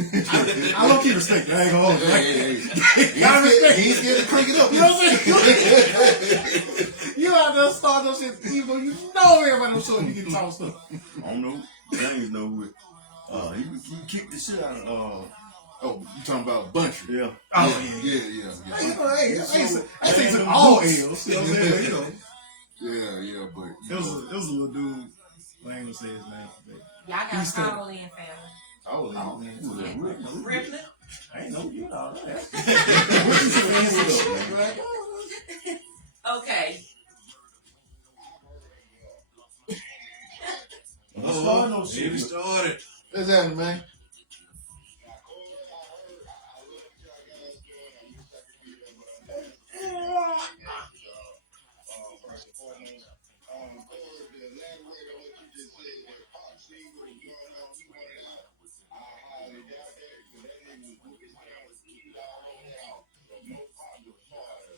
don't keep respect. I ain't gonna hold you. Hey. Gotta respect. He ain't scared to crank it up. You know what I'm saying? You out there start those shit, even though you know everybody was showing you get tossed up. I don't know. James know who it. He kicked the shit out of, Oh, you talking about Buntry? yeah. Oh Yeah. Hey, you know, I take some all L's. You know what I'm saying? But, you know, Yeah, but it was a little dude. I ain't gonna say his name. But Y'all got He's still- a Connolly and family. oh man, Who was that? Ripley? I ain't know you all that. Okay. Here we started. What's happening, man?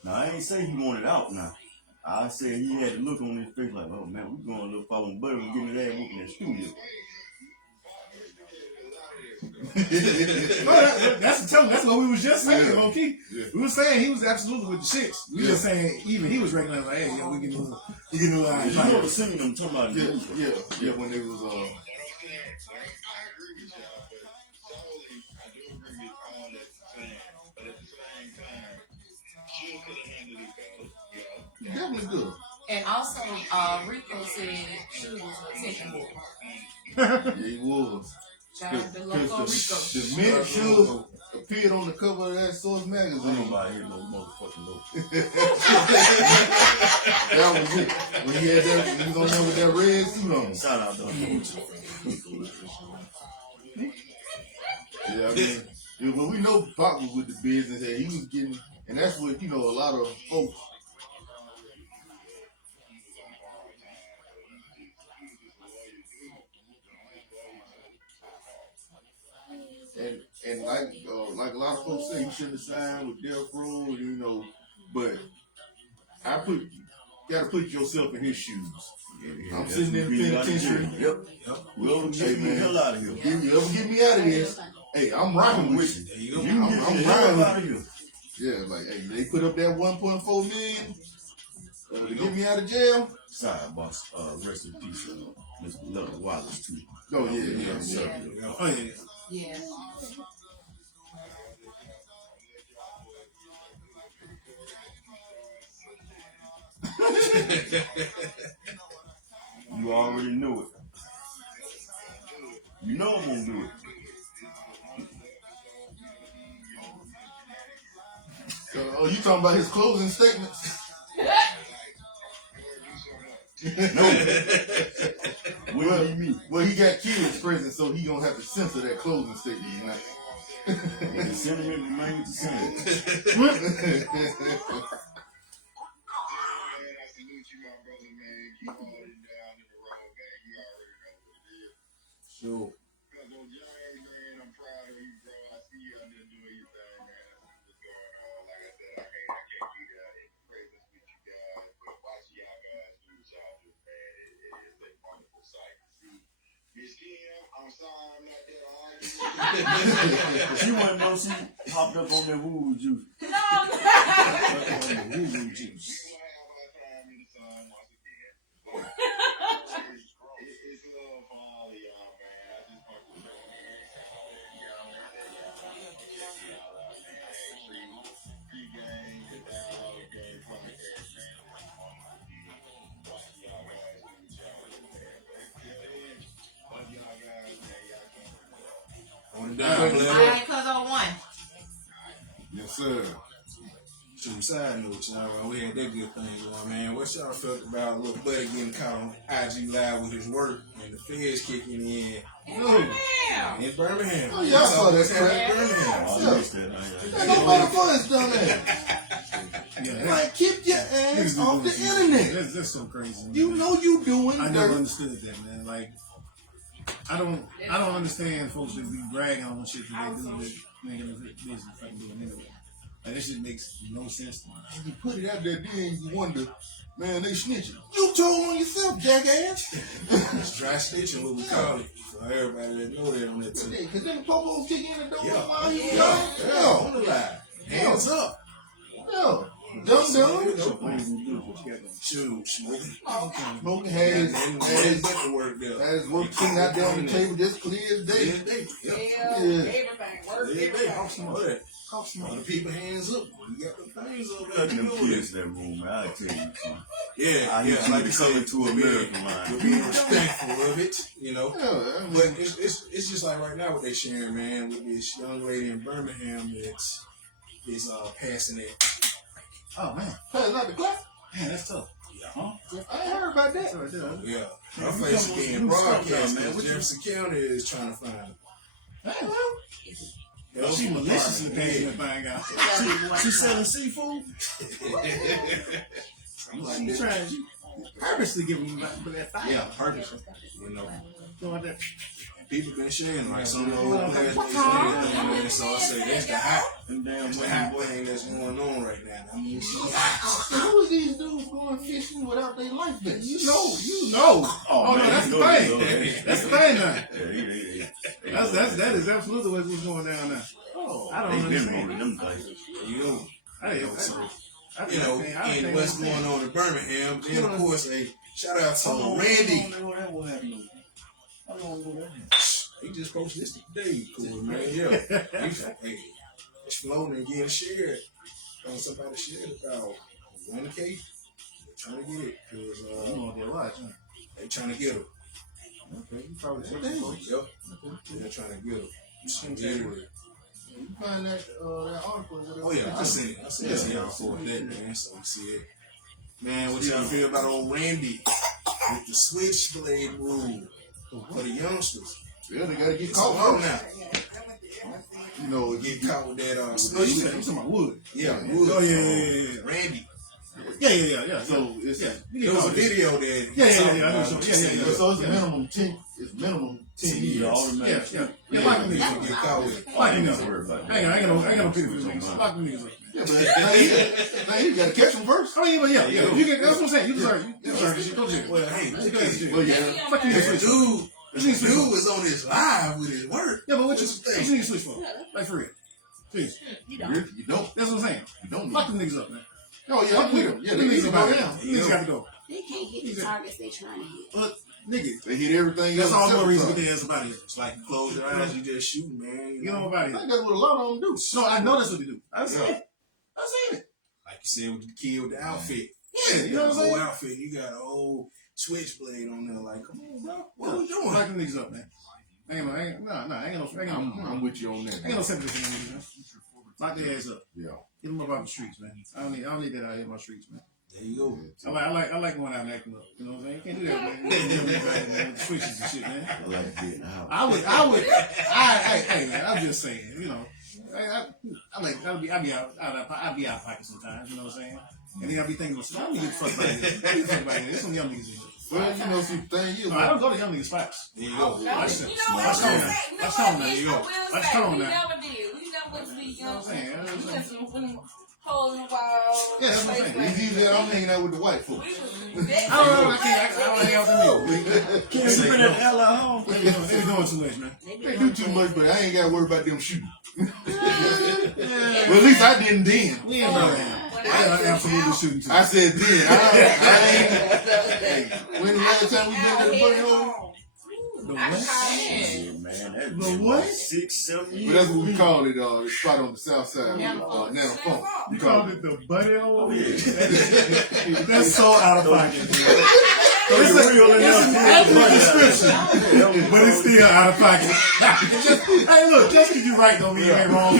Now, I ain't say he wanted out now. I said he had to look on his face like, oh man, we going a little far on butter and getting that whoop in that studio. That's what we was just saying, Yeah. okay? Yeah. We was saying he was absolutely with the shits. We just saying even he was recognizing like, hey, yo, we can do You know the singing I'm talking about? Yeah, when it was definitely good. And also, Rico said Shoes was taking more. Yeah, he was. Shout out to Loco Rico. The minute Suge appeared on the cover of that Source magazine, Nobody hit no motherfucking low. that was it. When he had that, he was on there with that red suit on. Shout out to him. Yeah, I mean, yeah, but we know Pop was with the business and he was getting, and that's what, a lot of folks. And like a lot of folks say, he shouldn't have signed with Death Row, but gotta put yourself in his shoes. I'm sitting in the penitentiary. Yep. We'll get the hell out of here. You ever get me out of this? Hey, I'm rocking with you. There you go. You I'm get the hell out of here. Yeah, like, hey, they put up that 1.4 million to get me out of jail. Sorry, boss. Rest in peace, Mr. Little Wallace too. Oh yeah. Oh yeah. Yeah. You already knew it. You know I'm gonna do it. Oh, you talking about his closing statements? No. What do you mean? Well, he got kids present, so he gonna have to censor that closing statement tonight. The sentiment remains the same. Sure. She wanna know she hopped up on that woo juice. No, On the woo juice. On the down, all Blair. right, cuz on one. Yes, sir. Some side notes, y'all. We had that good thing going, man. What y'all felt about little buddy getting caught on IG Live with his work and the feds kicking in Damn. in Birmingham? Oh, y'all saw that What's happening in crap. Birmingham? I missed that. Ain't no motherfuckers done that. Yeah, Like, keep your ass off the internet. That's so crazy. You know you doing I never dirt. understood that, man. Like, I don't understand folks that be bragging on shit that they do with making a business fucking doing anyway. Like, that shit makes no sense to me. You put it out there, then you wonder, man, they snitching. You told on yourself, jackass. It's dry stitching, what we call it. For everybody that know that on that too. Hey, cause then the popos kick in the door Yeah. while he was Yeah, gone. on the live. Hands up. Yeah. Dumb. Shoot. Smoking had his Work there. had his work sitting out there on the table just clear as day. Yeah, Yeah. everything. Work, They everything. caught some of that. All the people hands up. You got the things over there. Let them You know kids it. that room, man. I tell you something. Yeah, I need yeah. you Like to you come said, into America, man. We're being respectful of it, you know. Yeah, But it's just like right now what they sharing, man, with this young lady in Birmingham that's passing it. Oh man, that's not the class. man, that's tough. Huh? I ain't heard about that. That's right there. Yeah. Her Man, face you is getting come on, broadcast, man. man. What you- Jefferson County is trying to find her. Hey, well, she maliciously paying to find out. She selling seafood? She trying, she purposely giving me that fire. Yeah, purposely. You know. Going there. people been sharing like some of the old players been saying everything, man. So I say that's the hot thing that's going on right now. I mean, Who is these dudes going fishing without their life vests? You know. Oh no, man, that's you the know thing. this, That's the thing now. Yeah, That is absolutely what's going down now. Oh, I don't they been understand. rolling them things. you know, I and what's going on in Birmingham. Then of course, hey, shout out to Randy. How long ago that? He just posted this today, cool man. Yeah, hey, it's floating and getting shared. Somebody shared about 1K. They're trying to get it because You want to watch? Huh? they trying to get him. Okay, you probably searching for it. Yep, they're trying to get him. You find that article? Oh yeah, I seen it. I seen it. Y'all for that, man. So you see it, man. What y'all feel about old Randy with the switchblade rule for the youngsters? Yeah, they gotta get It's caught all first. now. You know, Get caught with that Oh, you switch. talking about wood? Yeah, Wood. Oh yeah. Randy. Yeah. So it's There was a video that Yeah. I know. Yeah. so it's minimum 10. It's minimum 10 years. Yeah, like them you niggas. get caught with. Like them Don't niggas. worry about I that. ain't got no pity for them niggas. Like them niggas. Yeah, but you gotta catch them first. Oh yeah. You get, that's what I'm saying. You deserve this shit. Go to jail. Well, hey, You go to jail. Well, yeah. Fuck you, if switch. dude was on his live with his work. Yeah, but what you What's the thing? what you need to switch for? Like for real. Please. You You don't. really- you don't. That's what I'm saying. You don't. Fuck them niggas up, man. Oh yeah, I'm with them. Yeah, they Them need niggas to about go it. down. Them niggas got to go. They can't hit the targets they trying to hit. But nigga, They hit everything. that's else all the except reason for to get their ass about here. It's like you close your eyes, you just shoot, man. You know about I it. think that's what a lot of them do. No, I know that's what they do. I seen it. Like you said with the kid with the outfit. Yeah, you know what I'm The whole saying? outfit, you got a whole switchblade on there. Like, come on, bro. What are we doing? Fuck them niggas up, man. I ain't I'm with you on that. got no sympathy for them niggas, man. Lock their ass up. Yeah. Get them up out the streets, man. I don't need that out here in my streets, man. There you go. I like going out and acting up. You know what I'm saying? You can't do that, man. You can't do that, man. With the switches and shit, man. I'm just saying, you know. I'd be out of pocket sometimes, you know what I'm saying? And then I'll be thinking, well, I'm gonna get the fuck back here. There's some young niggas in here. Well, you know, see, the thing is, No, I don't go to young niggas' spots. There you Oh, go. no, Watch you this. know what? Watch I on will that. say- Watch you know on what? that. This You go. I will Watch say, on we that. never did. We never went to these You know young what I'm saying? people. We just went them holes in the walls. Yeah, that's what I'm saying. it's easy. I'm hanging out with the white We folks. was I don't hang out with them. Can't you bring that L at home? They doing too much, man. They do too much, but I ain't got to worry about them shooting. Yeah. Well, at least I didn't then. We ain't doing that. I absolutely shooting too. I said then. I ain't. Hey, when the last time we been to the buddy hole? The I what? Yeah, man, that's The been what? 6, 7 But years. that's what we call it. The spot on the south side. Nana Nana Funk. You called it the buddy hole? Oh, yeah. That's so out of pocket. It's It's an accurate description, but it's still out of pocket. Hey, look, just because you right don't mean you ain't wrong.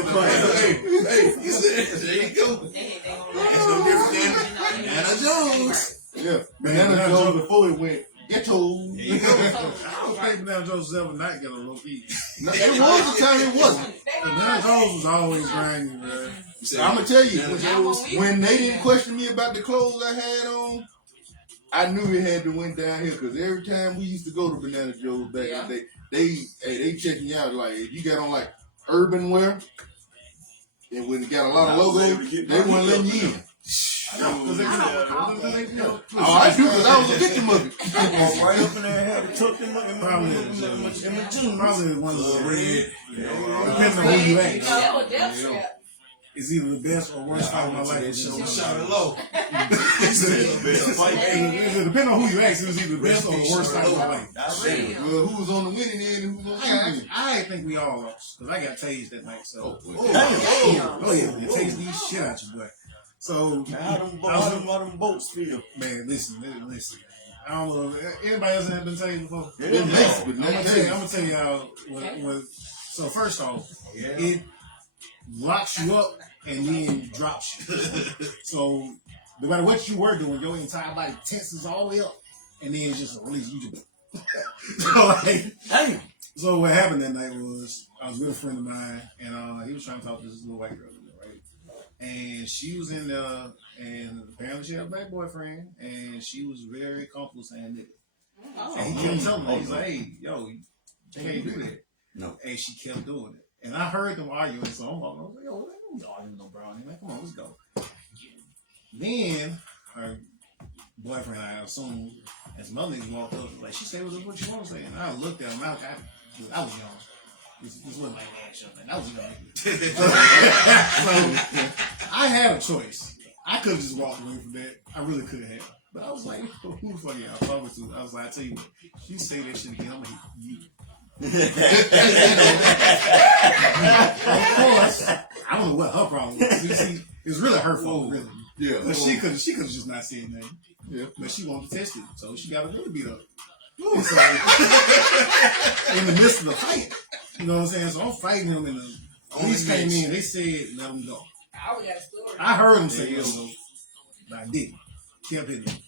Hey, you said, there you go. That's no different than Nana Jones. Yeah. Banana Joe before it went ghetto. There you go. I don't think Banana Jones was ever not ghetto low key. No, it was the time it wasn't. Banana Jones was always grimy, man. You said, I'm gonna tell you, Nana Jones. when they didn't question me about the clothes I had on, I knew it had to went down here because every time we used to go to Banana Joe's back in the day, they check me out like if you got on like urban wear and when it got a lot of logos, they wouldn't let you in. Because they Oh, I do because I was a victim of it. Right up in there and had to tuck them up in Probably one of the Red. depending on who you ask. That was death trap. It's either the best or worst fight of my life. Shot it low. Depending on who you ask, it was either the best or the worst fight of my life. Well, who was on the winning end and who was on the losing end? I think we all lost because I got tased that night. So, Oh, yeah, they tased these shit out you, boy. So, How them boats feel? man, listen. I don't know. Anybody else have been tased before? it makes, but I'm not gonna tell y'all what. So first off, it locks you up and then drops you. So no matter what you were doing, your entire body tenses all the way up, and then it's just a release. You just so like, Damn. so what happened that night was I was with a friend of mine, and he was trying to talk to this little white girl, right? And she was in there, and apparently she had a black boyfriend, and she was very comfortable saying nigga. And he kept telling me, he's like, hey, yo, you can't do that. No. And she kept doing it. And I heard them arguing, so I'm like, yo, we don't argue no brownie, man. Come on, let's go. Then her boyfriend, I assume, and some other niggas walked up, like, she said, what you want to say? And I looked at him, I was young. This wasn't like that shit. I was young. So I had a choice. I could have just walked away from that. I really could have. But I was like, who the fuck y'all talking to? I was like, I tell you what, if you say that shit again, I'm gonna hit you. Of course, I don't know what her problem was. You see, it's really her fault, really. Yeah. But she could have just not said nothing. Yeah. But she wanted to test it, so she got to really beat up. And so, in the midst of the fight, you know what I'm saying? So I'm fighting him, and the police came in. They said, let him go. I always got a story. I heard him say, let him go, but I didn't. Kept hitting him.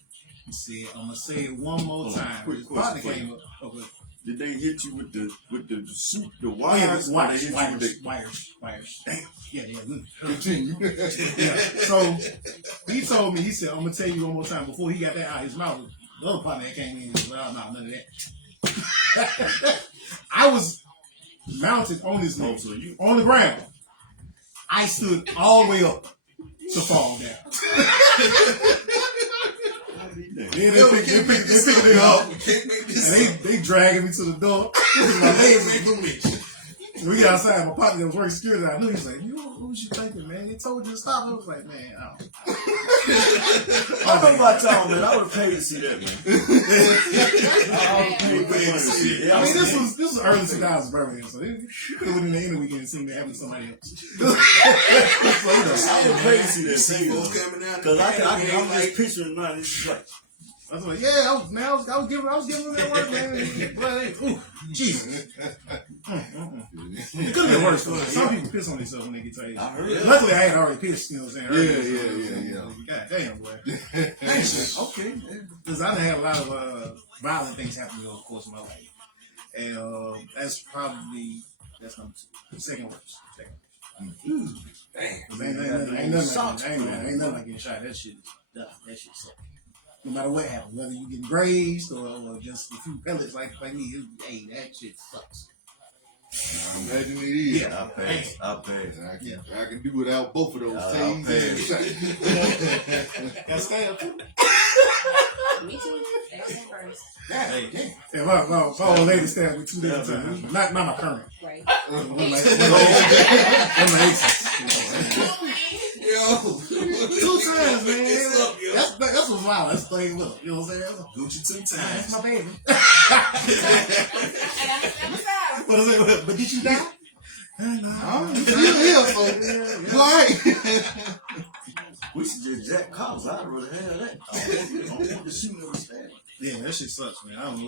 He said, I'm gonna say it one more time. Quick His partner question. came up. Okay. Did they hit you with the suit, the Wires, wires? wires. Damn. Yeah. Good. Continue. Yeah. So he told me, he said, I'm gonna tell you one more time before he got that out of his mouth. The other partner that came in and said, well, no, none of that. I was mounted on this Oh, nigga, so you on the ground. I stood all the way up to fall down. Then they picked it up. Can't make this And they dragging me to the door. My legs was we got outside. My partner that was working security. I knew he was like, "You, what was you thinking, man? They told you to stop." I was like, "Man, I don't." I remember my time, man. I would have paid to see that, man. I would have paid to see it. I mean, this was early 2000s Birmingham, so you could have went in the end of the weekend and seen that happen to somebody else. I would pay to see that See scene, folks coming out. because I'm just picturing now. This is like, I was like, "Yeah, I was giving them that work, man." But, ooh, Jesus. It could have been worse. Though. Some people piss on themselves when they get tired. I heard that. Luckily, I had already pissed. You know what I'm saying? Yeah. God damn, boy. okay. Because I done had a lot of violent things happen to me over the course of my life. And that's number 2. Second worst. Ain't nothing like getting shot. That shit is done. That shit sucks. No matter what happens, whether you get grazed or just a few pellets like me, hey, that shit sucks. I imagine it is. Yeah. I pass. I can do without both of those I'll things. Gotta stay up. Me too. Second verse. Hey, damn. My old lady stabbed me 2 different times. Not my current. Right. One of my exes. Yo. 2 times, man. It's up, yo. That's what's wild. That's the thing. Look, you know what I'm saying? Gucci 2 That's times. my baby. And I'm sorry. What is it? But did you die? I'm still here, so like. We should just jack cops. I'd rather have that. I don't want to shoot them stand. Yeah, that shit sucks, man. I don't know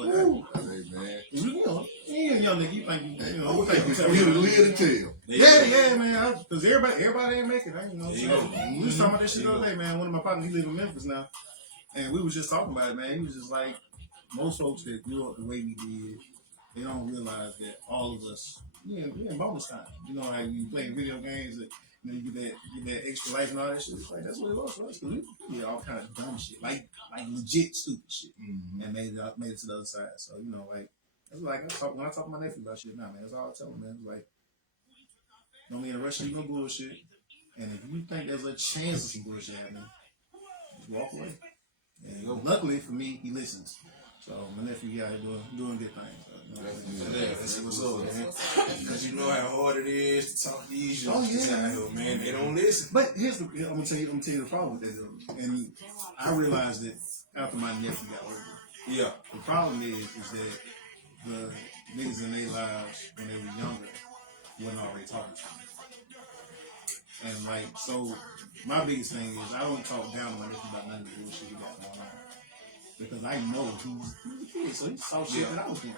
what Hey, man. you know, you ain't a young nigga. You think you know? You think We here to live to tell. Yeah, man. Because everybody ain't making it. You know what I'm There you saying? go. We was talking about this shit the other day, man. One of my partners, he live in Memphis now, and we was just talking about it, man. He was just like, most folks that grew up the way we did, they don't realize that all of us, we in bonus time. You know, like you play video games, and you know, you get that extra life and all that shit. It's like that's what it was for us. Cause we did all kind of dumb shit, like legit stupid shit, and made it to the other side. So you know, like it's like when I talk to my nephew about shit now, man. That's all I tell him, man. It's like, don't be in a rush to do no bullshit. And if you think there's a chance of some bullshit happening, just walk away. And luckily for me, he listens. So my nephew out here doing good things. So, That's what's up, man. Because you know how hard it is to talk to these youngsters out here, man. They don't listen. But I'm gonna tell you the problem with that though. And I realized that after my nephew got older. Yeah. The problem is that the niggas in their lives when they were younger wasn't already talking to them. And like, so my biggest thing is I don't talk down to my nephew about none of the bullshit he got going on. Because I know he's a kid, so he saw shit that I was doing.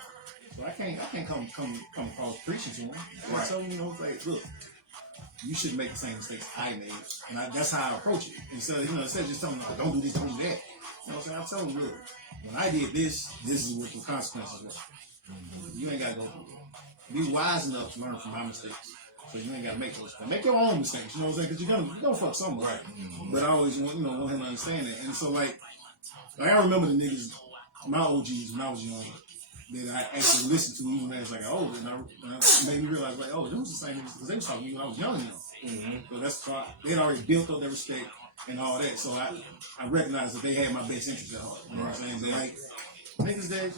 So I can't come across preaching to him. I tell him, you know, like, look, you shouldn't make the same mistakes I made. And that's how I approach it. Instead of just telling him, like, don't do this, don't do that. You know what I'm saying? I tell him, look, when I did this is what the consequences were. You ain't got to go through it. Be wise enough to learn from my mistakes. So you ain't got to make those. Make your own mistakes, you know what I'm saying? Because you're gonna fuck somewhere. Right. But I always want him to understand that. And so, like I remember the niggas my OGs when I was young that I actually listened to even as like older, and it made me realize like, oh, them was the same because they was talking to me when I was young. So that's why they had already built up their respect and all that. So I recognized that they had my best interest at heart. You know what I'm saying? So like niggas that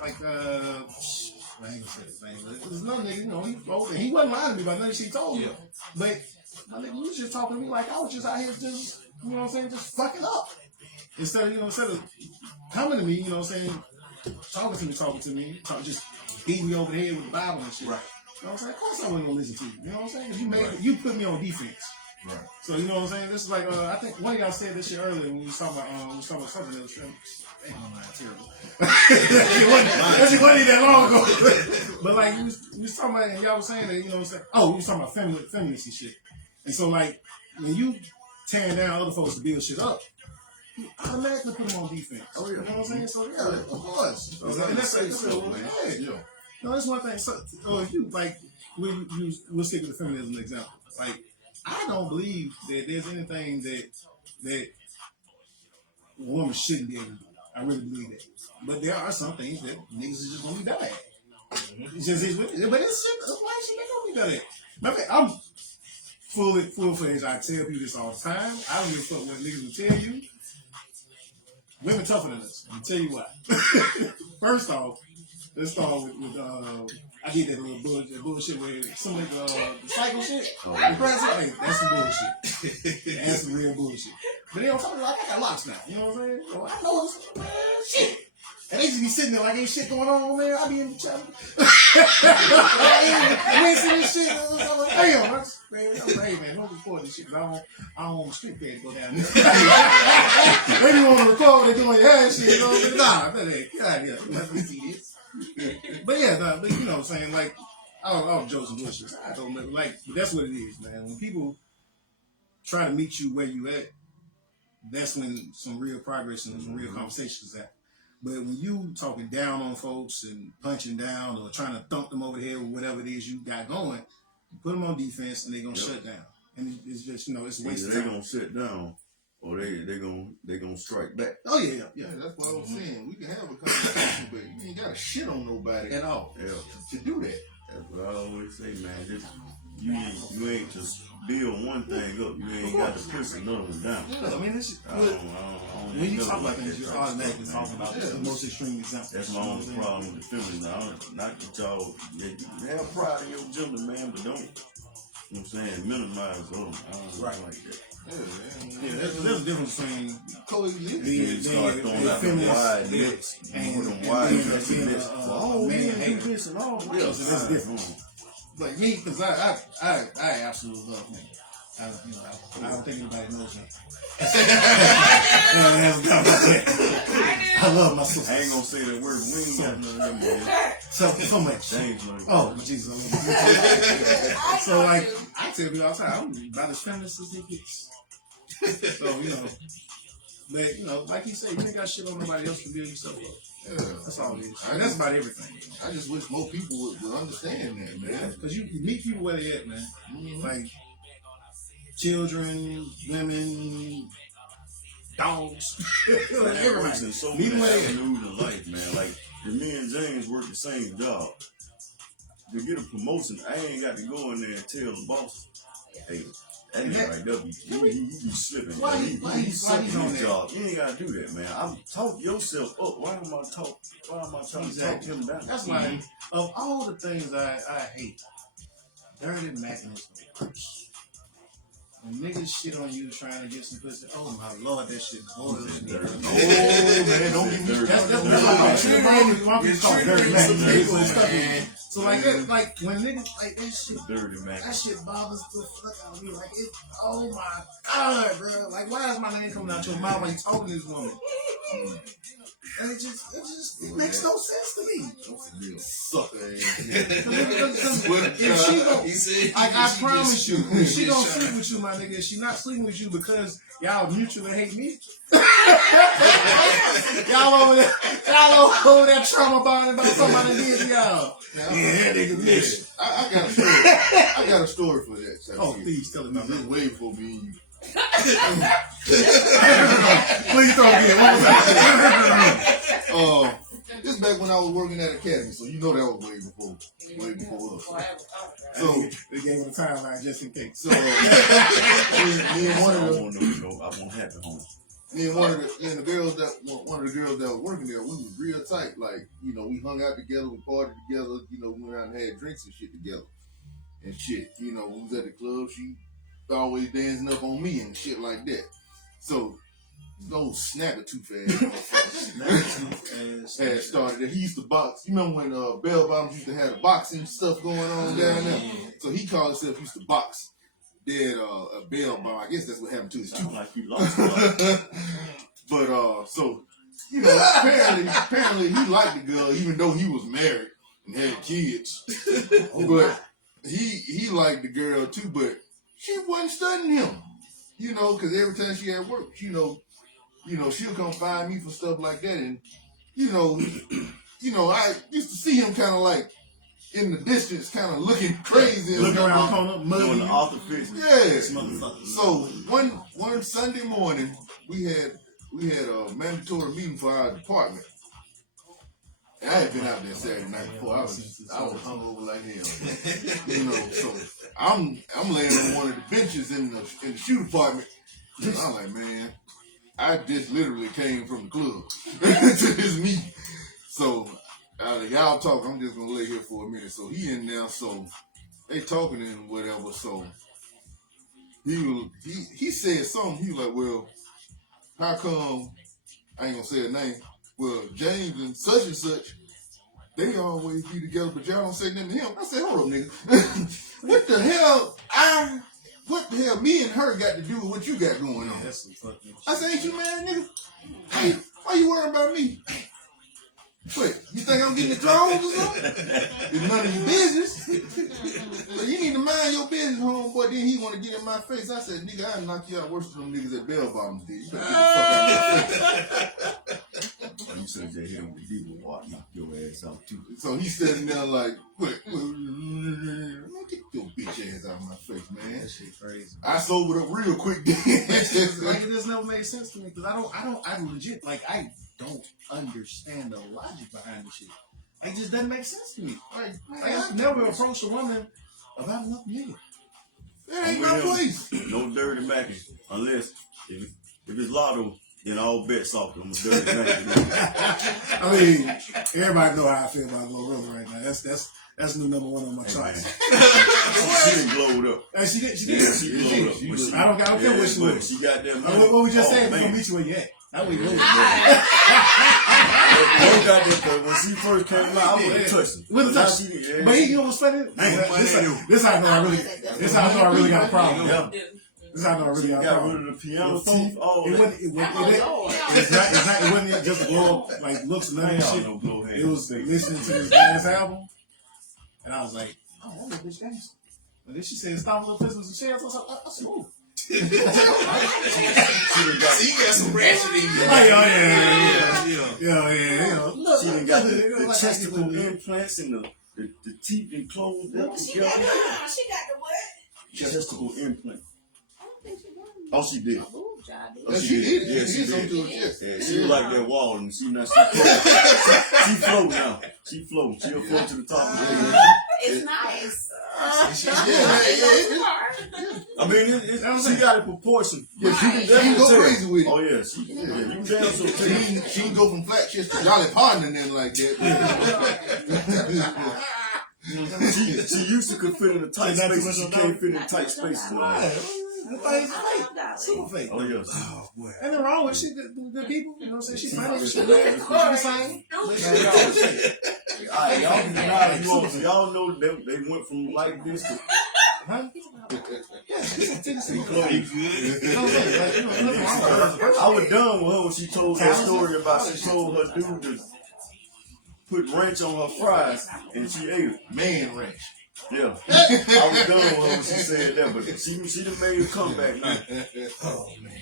like I ain't gonna say his name, but there's another nigga, you know, he old and he wasn't lying to me about nothing she told me. But my nigga, you was just talking to me like I was just out here just, you know what I'm saying, just fucking up. Instead of coming to me, you know what I'm saying, talking to me, just beating me over the head with the Bible and shit. Right. You know what I'm saying? Of course I wasn't gonna listen to you. You know what I'm saying? 'Cause you put me on defense. Right. So you know what I'm saying? This is like I think one of y'all said this shit earlier when we was talking about something that was terrible. That shit wasn't that long ago. But like you was talking about, and y'all was saying that, you know what I'm saying? Oh, you was talking about feminist and shit. And so like when you tearing down other folks to build shit up, you automatically put them on defense. Oh yeah. You know what I'm saying? So yeah, of course. And that's man. Yeah. No, that's one thing. So if you like we'll stick with the feminism example. Like I don't believe that there's anything that a woman shouldn't be able to do. I really believe that. But there are some things that niggas is just gonna be bad at. It's just but it's shit. Why should they gonna be bad at? Matter of fact, I'm full-fledged. I tell people this all the time. I don't give a fuck what niggas will tell you. Women tougher than us. I'll tell you why. First off, let's start with I did that little bullshit where some of the cycle shit. Hey, that's some bullshit. That's some real bullshit. But they don't talk like I got locks now. You know what I'm saying? So I know it's shit. And they just be sitting there like ain't shit going on, man. I be in the chat. I ain't see this shit. I'm like, damn, man, hey man, don't record this shit because I don't want my street cred to go down there. They be want to record what they doing your ass shit, you know what I'm saying? Nah, get out of here. Let me see this. But yeah, but you know what I'm saying, like all jokes and bullshit. I don't know, like, but that's what it is, man. When people try to meet you where you at, that's when some real progress and some real conversations happen. But when you talking down on folks and punching down or trying to thump them over the head with whatever it is you got going, you put them on defense and they're gonna shut down. And it's just, you know, it's a waste of time. They're gonna sit down or they gonna strike back. Oh yeah. That's what I was saying. We can have a conversation, but you ain't gotta shit on nobody At all. Yeah. to do that. That's what I always say, man. Just, you ain't just build one thing up. You ain't got to push another one down. Yeah, I mean, this when you talk about things, you're automatically talking about the most extreme example. That's my only problem with the feminine. Not that y'all have pride in your gender, man, but don't, you know what I'm saying, minimize them. I don't like that. Yeah, there's a difference between coexist. Then start throwing out them wide nets and put them wide nets and this. Oh, man, do this and all. Yeah, so that's different. Like me, because I absolutely love men. I don't think anybody knows me. I love my sister. I ain't gonna say that word. We ain't got none of them. So much. James, man. Oh, Jesus. So, like, I tell people all the time, I'm about as feminist as it gets. So, you know. But, you know, like you said, you ain't got shit on nobody else to build yourself up. Yeah. That's all it is. And that's about everything. I just wish more people would understand that, man. Because you meet people where they at, man. Mm-hmm. Like, children, women, dogs, everybody. In so Meet many where they at. avenues in life, man. Like, if me and James work the same job, to get a promotion, I ain't got to go in there and tell the boss, hey, that nigga right there, he be slipping. Why He he's sucking on his that? job. You ain't got to do that, man. Talk yourself up. Why am I trying to talk him down? That's why, of all the things I hate, dirty Magnus. When niggas shit on you trying to get some pussy, oh my lord, that shit boils me. Dirty. Oh, man, don't get me That's dirty. my people call it dirty Magnus. So like when niggas like that shit, Dirty, man. that shit bothers the fuck out of me. Like it, oh my god, bro. Like why is my name coming out your mouth when you talking to this woman? And it makes no sense to me. You sucker ass. If she gon' I promise you, if she gonna sleep with you, my nigga, if she not sleeping with you because y'all mutually hate me. y'all over there trauma bonding about somebody did to y'all. Yeah, nigga, bitch. I got a story for that. Oh, please tell it This about is way before me and you. Please throw it again. One more time. This is back when I was working at Academy, so you know that was way before us. So They gave it a timeline just in case. me and one I of the won't know. I won't have it home. me and one of the girls that was working there, we was real tight. Like, you know, we hung out together, we partied together, you know, we went out and had drinks and shit together. And shit, you know, we was at the club, she always dancing up on me and shit like that. So no snapper too fast. Had started. He used to box. You remember when Bell Bottoms used to have the boxing stuff going on down there? So he called himself used to box. Did a Bell Bottom. I guess that's what happened to his tooth. Sound like you lost a lot. But so you know, apparently he liked the girl even though he was married and had kids. But he liked the girl too, but she wasn't studying him. You know, because every time she had work, you know, she'll come find me for stuff like that, and you know, I used to see him kind of like in the distance, kind of looking crazy, Look around the corner, Doing muddy. the author fix. Yeah. Motherfucker. So one Sunday morning, we had a mandatory meeting for our department. And I had been out there Saturday night before. I was hungover like hell. You know, so I'm laying on one of the benches in the shoe department. And I'm like, man, I just literally came from the club to this meeting. So y'all talk. I'm just gonna lay here for a minute. So he in there. So they talking and whatever. So he said something. He was like, well, how come I ain't gonna say a name? Well, James and such, they always be together, but y'all don't say nothing to him. I said, hold up, nigga. What the hell me and her got to do with what you got going on? That's some fucking I said, ain't you mad, nigga? Hey, why you worrying about me? Wait, you think I'm getting the drones or something? It's none of your business. So you need to mind your business, homeboy. Then he want to get in my face. I said, nigga, I'll knock you out worse than them niggas at Bell Bottoms did. You better get the fuck out of my face. You said just hit him with the devil walk, knock your ass out too. So he's sitting there like, wait, get your bitch ass out of my face, man. that shit crazy. I sobered up real quick then. Like it just never made sense to me because I legit like I don't understand the logic behind the shit. It just doesn't make sense to me. Like I never approach a woman about another nigga. That ain't my place. No dirty macking unless if it's Lotto, then all bets off. I'm a dirty macking. I mean, everybody know how I feel about Glorilla right now. That's new number one on my charts. She done glowed up. And she did. Yeah, she glowed up. She- I don't care what she but was. She got that Like, money. what we just said, we're man. gonna meet you where you at. That we really. Don't got that, but when she first came out, I wouldn't touch her. With a Now touch. she did, yeah. But you know what's funny? This how I know I really got a problem. Yeah. This how I know I really got a Got problem. rid of the piano The teeth, all It that. wasn't just glow like looks and none of that shit. No blow hand. It was listening to this last album, and I was like, oh, that bitch gangster. And then she said, "Stop little Christmas and shares." I said, "Ooh." See, you got some ratchet in you. Oh, yeah. Look, She done got the like testicle implants and the teeth and closed up She got together. the what? Testicle implant. I don't think she done. Oh, she did. Ooh, child, Oh, Yeah, she did. Yeah, she did something did. to her chest. Yeah, she was like that wall, and she now she float now. She float. She'll float to the top. It's nice. I mean, she got a proportion. Yeah, she can Definitely go tell. crazy with it. Oh yeah, you damn so tell. She can go from flat chest to Dolly Parton and then like that. She used to could fit in the tight spaces. She can't fit in tight spaces. Super fake. Oh yes. Oh, boy. Ain't nothing wrong with shit. The people, you know what I'm saying? She's fine. She She can sing. Alright, y'all can deny it. Y'all know they went from like this to Huh? Yeah, it's Tennessee. clothes. Nothing wrong with her. I was done with her when she told that story about she told her dude to put ranch on her fries and she ate it. Man ranch. Yeah, I was done when she said that, but she done made a comeback now. Oh man.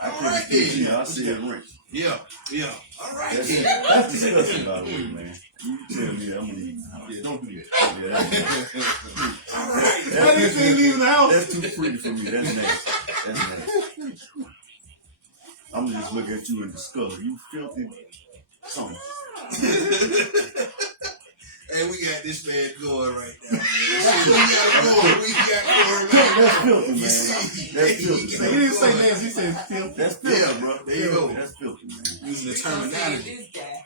I All can't right, see then. I see it rich. Yeah. All right. That's, Then. that's disgusting, by the way, man. You tell me I'm gonna leave the house. Yeah, don't do that. Yeah, All right. Why did you leave the house? that's too freaky for me. That's nasty. That's nasty. I'm gonna just look at you and discover you filthy something. Hey, we got this man going right now, man. We got going right That's now. filthy, man. You see? That's filthy. He didn't say nasty, he said filthy. That's filthy. Yeah, bro. There you go. That's filthy, man. Using the This terminology. guy.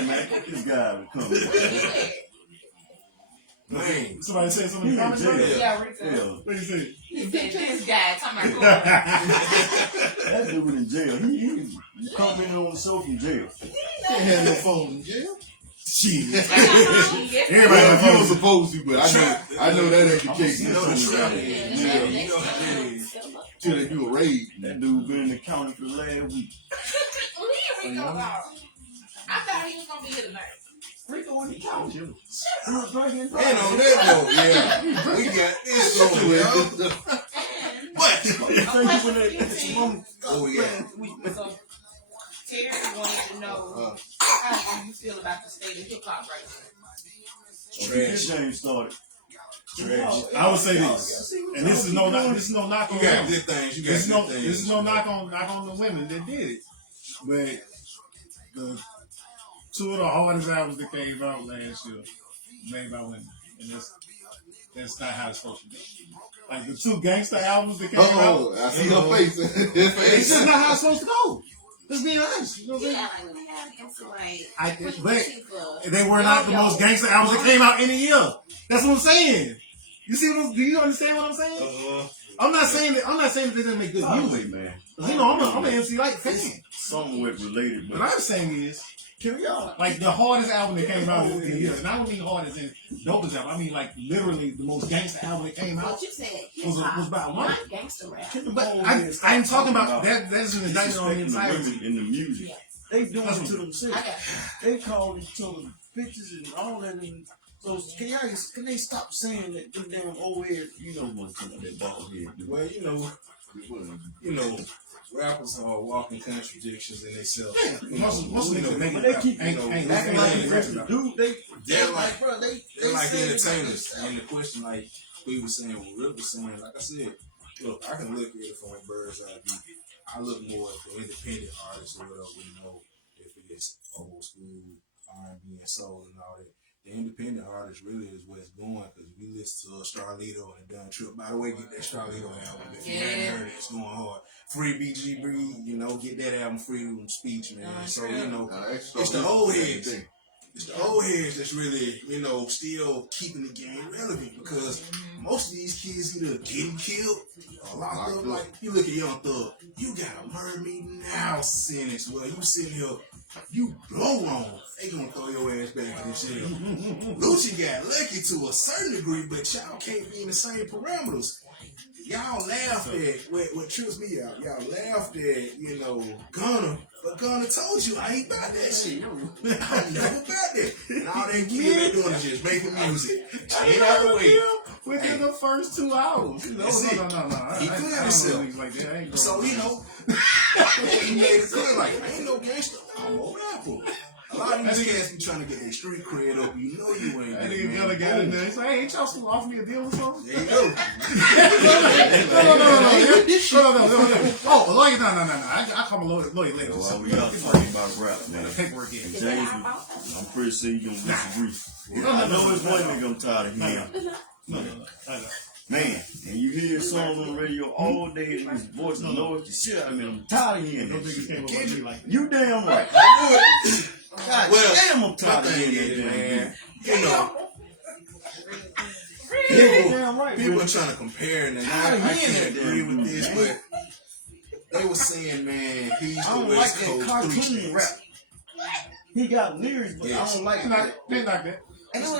Man, this guy would come in. Man. Somebody said something in the He in comments, jail. bro? Yeah, Rick said. Yeah, What you say? He said this guy talking about that dude in jail. He coming in on the show from jail. Can't have no phone in jail. Shit. Everybody Everybody Well, on you were phone. supposed to, but I know that ain't the case. You know the trap. Yeah. You know how it is. Till they do a raid. That dude been in the county for the last week. Leave Rico alone. I thought he was gonna be here tonight. Rico in the county. And on that note, yeah, we got this on, yo. What? Thank you for that. Oh, yeah. So Terry wanted to know how you feel about the state of hip hop right now. This game started. Trash. I would say this, and this is no knock on You got women. good things. You got This is no good things. this is no knock on the women that did it, but the two of the hardest albums that came out last year made by women, and that's not how it's supposed to be. Like the two gangster albums that came out, Oh, I see her face. it's just not how it's supposed to go. Let's be honest. You know what I'm saying? Yeah, like when they have against like But they were not the most gangster albums that came out in a year. That's what I'm saying. You see what I'm, do you understand what I'm saying? I'm not saying that they didn't make good music. Man. You know, I'm an MC Light fan. Somewhat related, What but I'm saying is, carry on. like the hardest album that came out in a year, and I don't mean hard as in dopest album. I mean like literally the most gangster album that came out. what you said. Was about one. Not gangster rap. But I ain't talking about that. That's an indictment on the Disrespecting the entirety. women in the music. They doing it to I themselves. got you. They call each other bitches and all that. And so can they stop saying that them damn old head? You know one thing about that bald head. Dude. Well, you know, rappers are walking contradictions in themselves. Most of You know, niggas make But it they keep ain't acting like they- the rest of the dude. They They're like, bro, they they're like say entertainers. like And the question, like we were saying, what Rip was saying, like I said, look, I can look at it from a bird's eye view. I look more at the independent artists or whatever, you know, if it's old school R&B and soul and all that. The independent artist really is what's going, because we listen to Starlito and Dun Trip. By the way, get that Starlito album. If you haven't heard it, it's going hard. Free BG Breed, you know, get that album, Freedom of Speech, man. So, you know, it's the old heads. It's the old heads that's really, you know, still keeping the game relevant, because most of these kids either getting killed or locked up. Like, you look at Young Thug, you got a murder me now sentence. Well, you sitting here, you blow wrong, they gonna throw your ass back in jail. Lucci got lucky to a certain degree, but y'all can't be in the same parameters. Y'all laughed at what trips me out. Y'all laughed at, you know, Gunna. But Gunna told you I ain't about that shit. I'm never about that. And all that kid been doing is just making music. Ain't out the way. Within the first 2 hours. You know, That's it. no. He cleared himself. Like that. I ain't So, going- you know, he made it clear, like, I ain't no gangster. I'm a rapper. A lot of these cats be trying to get their street cred up. You know you ain't. That that, nigga man. Gunna got in there. He's like, hey, ain't y'all still offer me a deal or something? There you go. No. Oh, lawyer, no. I call my lawyer later. Well, we got to talk about rap, man. Paperwork here. And James, I'm pretty sure you gonna disagree. I know it's one nigga I'm tired of hearing. No. Man, and you hear songs on the radio all day and his voice annoys the shit out of me. I'm tired of hearing Those that niggas shit. came up with me like that. You damn right. God Well, damn, I'm My tired of thing hearing is, that man, damn you know, You damn right, people Billy. are trying to compare, and Tired of I hearing can't that agree damn with dude, this, man. but they were saying, man, he's I the don't like West that Coast cartoon 3 rap. He got lyrics, but Yes. I don't like They that. like that. That's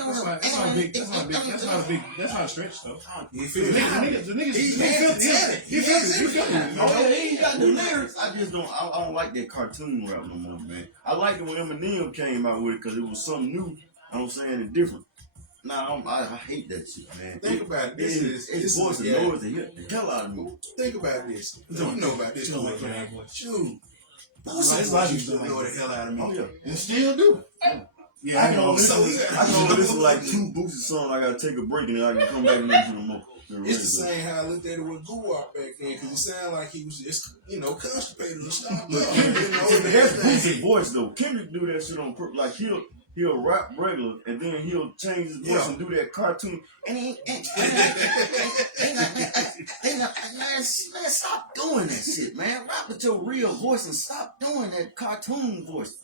not a stretch though. You The feel me? niggas, He has talent. he feels it. Oh, yeah, he ain't got the lyrics. I just don't. I don't like that cartoon rap no more, man. I liked it when Eminem came out with it because it was something new. I'm saying it's different. Nah, I hate that shit, man. Think about it. This voice is annoys the hell out of me. Think about this. You know about this, Don't man. like that voice. Shoot. Like, Voice why you used to don't like annoy the hell out of me. Oh yeah. And still do. Yeah, I can only So listen. I can only listen to like 2 Boosie songs. I gotta take a break and then I can come back and listen to more. It's the same how I looked at it with Guwap back then, because it sounded like he was just, constipated and stopped But up. that's Boosie's voice though. Kendrick do that shit on purpose. Like he'll rap regular and then he'll change his voice and do that cartoon. Man, stop doing that shit, man. Rap with your real voice and stop doing that cartoon voice.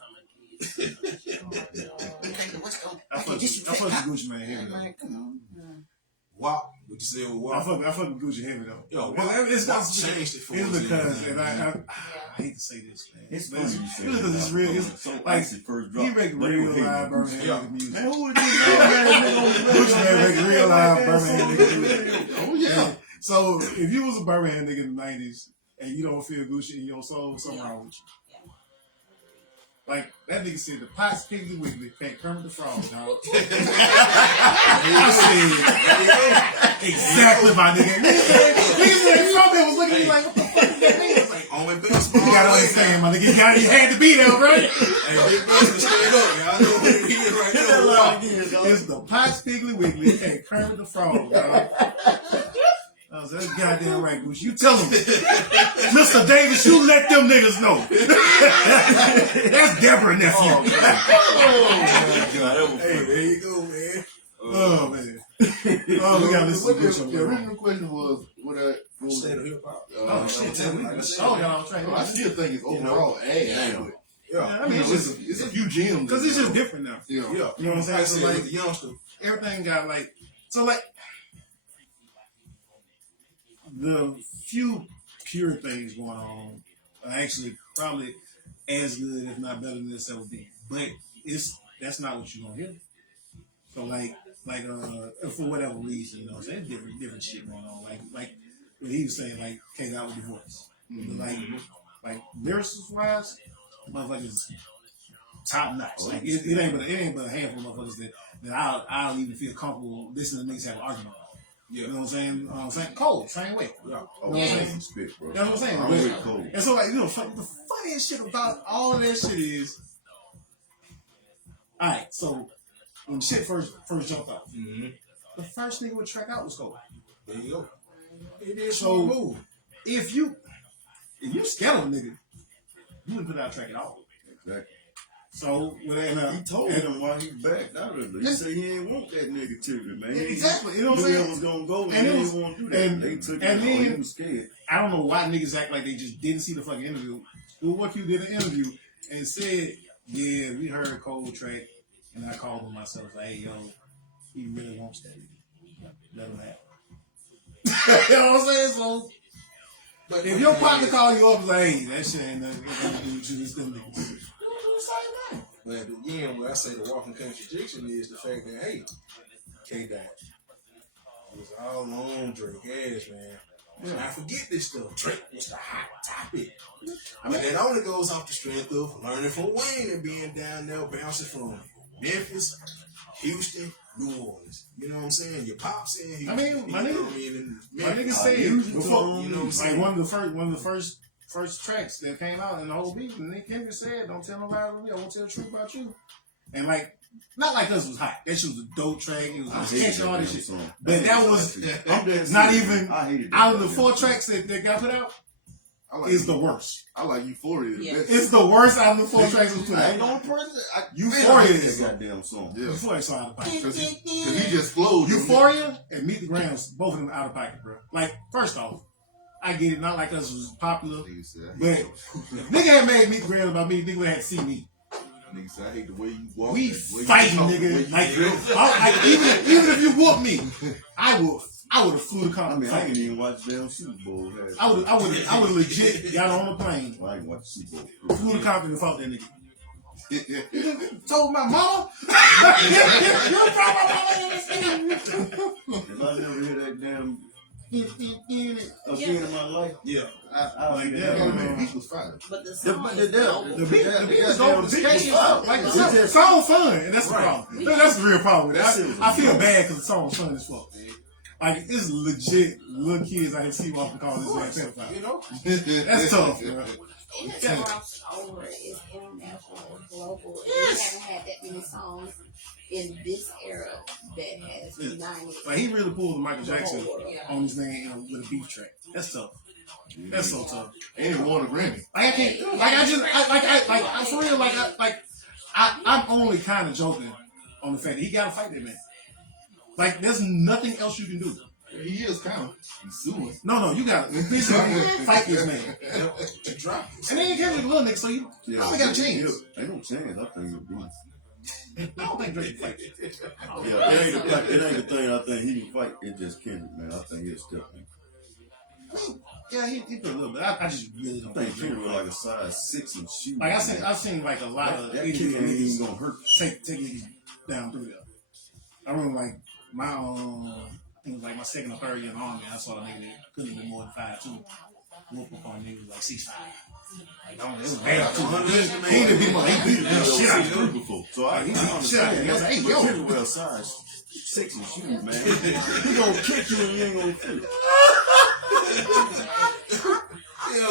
I fuck with Gucci Mane heavy though. Man, come on. Wop. What you say with I Wop? fuck with Gucci heavy though. Yo, it's Wop not changed it for it's us. because, and I hate to say this, man. It's But funny you say because that. it's real. It's So like Icy first drop. he make but they real were hating live on Birmingham Yeah. nigga music. Man, who would do that? Gucci Mane make real live Birmingham nigga music. Oh yeah. And so if you was a Birmingham nigga in the 90s and you don't feel Gucci in your soul, something wrong with you. Like, that nigga said the pot's Piggly Wiggly can't Kermit the Frog, dog. I said, exactly, my nigga. Niggas said, somebody was looking at me like, what the fuck does that mean? I was like, Only best you gotta understand, my nigga. You had to be there, right? Hey, Big Buster, straight up. Y'all know what it is right Hit that there. line again, dog. It's the pot's Piggly Wiggly and Kermit the Frog, dog. I was like, that's goddamn right, Gucci. You tell him. Mr. Davis, you let them niggas know. That's Deborah nephew. Oh, God, that was Hey, funny. there you go, man. Oh, man. Oh, we gotta listen to Gucci. The original question was what State of hip hop. Oh, shit. Tell me. Oh, y'all trying I still think it's overall ass. Damn. But, Yeah. I mean, it's just, it's a few gems. because it's just different now. Yeah. Yeah. You know what I'm saying? Like, So, like, the youngster. everything got like, so like, the few pure things going on are actually probably as good, if not better than this ever been. But that's not what you're gonna hear. So like for whatever reason, you know what I'm saying? Different shit going on. Like what he was saying, like came out with divorce. Like lyricist wise, motherfuckers top notch. Like it ain't but a handful of motherfuckers that I'll even feel comfortable listening to niggas have an argument. Yeah. You know what I'm saying? Cole, same way. Yeah. Oh, You know what I'm man, saying? spit, bro. You know what I'm saying? I'm But- with Cole. And so, like, the funniest shit about all of that shit is, all right. So when shit first jumped out, Mm-hmm. the first nigga would track out was Cole. There you go. It is So- so move. If you scared of a nigga, you wouldn't put out a track at all. Exactly. So He told him why he backed out of it. He said he ain't want that negativity, man. Exactly. You know what I'm Knew saying? it was gonna go, and And he it was- didn't want to do that. and- They took and it. then- He was scared. I don't know why niggas act like they just didn't see the fucking interview. What you did an interview and said, yeah, we heard Cole track, and I called him myself, like, hey, yo, he really wants that. Let him have it. You know what I'm saying? So, But if your partner call you up and like, hey, that shit ain't nothing to do with you, it's them niggas. You do the same thing. But again, what I say the walking contradiction is the fact that, hey, K Dot, it was all on Drake ass, man. And I forget this stuff. Drake was the hot topic. But that only goes off the strength of learning from Wayne and being down there bouncing from Memphis, Houston, New Orleans. You know what I'm saying? Your pops in Houston. I mean, my you know nigga- what I mean? And My Memphis. nigga said usually before, tell you know what I'm like saying? one of the first tracks that came out in the whole beat, and Nick Kendrick said, "Don't tell nobody about me. I won't tell the truth about you." And like, not like us was hot. That shit was a dope track. It was catching all this shit. song. But that was I'm dead not serious. even I hated that out of the goddamn 4 song. tracks that got put out. I like Is the worst. I like Euphoria the Yeah. best. It's the worst out of the 4 tracks that was put I ain't out. the only person. Euphoria is is that goddamn song. Yeah. Euphoria is out of pocket. Because he just flowed. Euphoria and Meet the Grams, both of them out of pocket, bro. Like, first off, I get it. Not like us was popular. Nigga said, But if nigga had made Meet the Grams about me, nigga would have seen me. nigga said, I hate the way you walk. We the way you fighting, talk, the way nigga. you Like, dress. like even if you whoop me, I would have flew the I car. mean, I ain't even watch damn Super Bowl. I would legit got on the plane, Well, I ain't watch the Super Bowl. flew the car and fought that nigga. Told my mama, you brought my mama in this nigga. If I never hear that damn Again in my life. Yeah. I Like like that. that. The beat was fire. But the The song is beat is dope. The sketchy is dope. Like It's the just- song fun, and that's the Right. problem. That's the real problem with it. That shit was I feel dope. bad because the song's fun as fuck, man. Like it's legit little kids I can see walking call this man pedophile. You know? That's tough, bro. it has crossed over. It's international, it's global. And we haven't had that many songs in this era that has Yeah. united. Like he really pulled the Michael Jackson Yeah. on his name with a beat track. That's tough. That's so tough. And he won a Grammy. Like I can't. I for real. I'm only kind of joking on the fact that he got to fight that man. Like there's nothing else you can do. He is kind of suing. No, you got to physically fight this man. To drop it. And then you can't be a little nigga, so you probably got a chance. Ain't no chance. I think it'll be. I don't think Drake can fight. Yeah, it ain't the thing I think he can fight. It just Kendrick, man. I think he'll step in. Yeah, he put a little bit. I just really don't I think think Drake. Kendrick was like a size 6 in shoes. Like I've seen like a lot of that Asian kid ain't even niggas gonna hurt. take niggas down through there. I remember like my I think it was like my second or third year in the army. I saw a nigga that couldn't have been more than 5'2". Whoop up on niggas like 6'5". Like, it was bad too. He didn't beat him up. He beat the shit out of him. Before. So I He beat the shit out of him. I was like, hey, yo. Kendrick wear a size 6 in shoes, man. He gonna kick you and you ain't gonna feel it. Yo.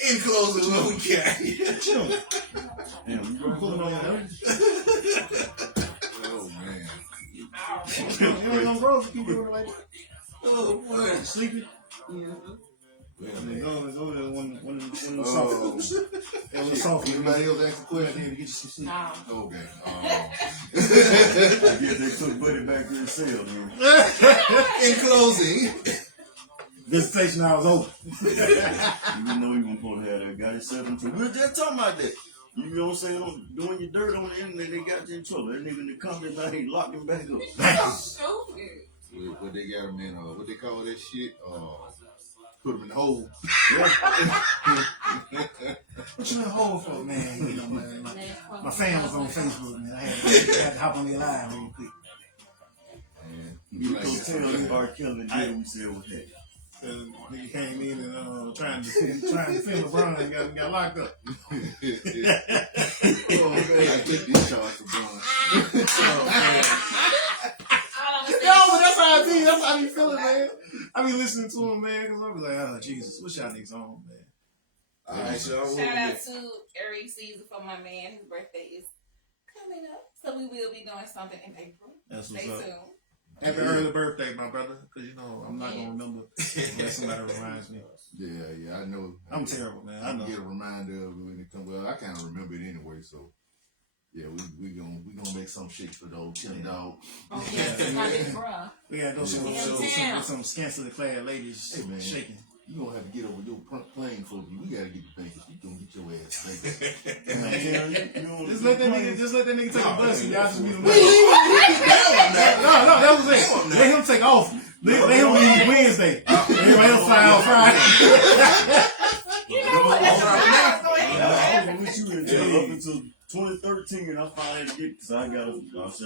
In closing, what we got? Damn, you gonna pull it on your nose? Oh man. You ain't gonna grow if you keep doing it like that. Oh, boy. Sleeping. Well, Go man. there when the Oh. soft. That was soft. Anybody else ask a question? To get you some sleep. Nah. Okay. I guess they took Buddy back to his cell, man. In closing, Visitation hours over. You know you weren't supposed to have that guy 7 2. We were just talking about that. You know what I'm saying? Doing your dirt on the internet, they got you in trouble. That nigga in the comments now, he locked him back up. Stupid. What they got him in? What they call that shit? Put him in the hole. What you been holding for, man? You know, man. My fan was on Facebook, man. I had to hop on their live real quick. And You like can that. tell you R. Kelly did we said was that. Nigga came in and trying to defend LeBron and got locked up. Oh man, I took this charge for Bron. Yo, but that's how I be. That's how I be feeling, man. I be listening to him, man, because I be like, oh, Jesus, what's y'all niggas on, man? all right, y'all. Shout out to Eric Caesar for my man. His birthday is coming up, so we will be doing something in April. That's Stay what's up. tuned. Happy early birthday, my brother, because, you know, I'm not going to remember unless somebody reminds me. Yeah, I know. I'm terrible, man. I I know. get a reminder of it when it comes. Well, I kind of remember it anyway, so yeah, we gonna make some shit for the old Tim Dog. Oh, yes, bruh. We got those some scantily clad ladies Hey, man. shaking. You gonna have to get over your plane for you. We gotta get the bankers. You gonna get your ass bankers. Man, Just let that nigga take a bus and y'all just meet him. We there. leaving down No, that was it. Let him take off. Let him leave Wednesday. Everybody else fly out Friday. You know what? That's I right. was with you until up until 2013, I finally had to get, because I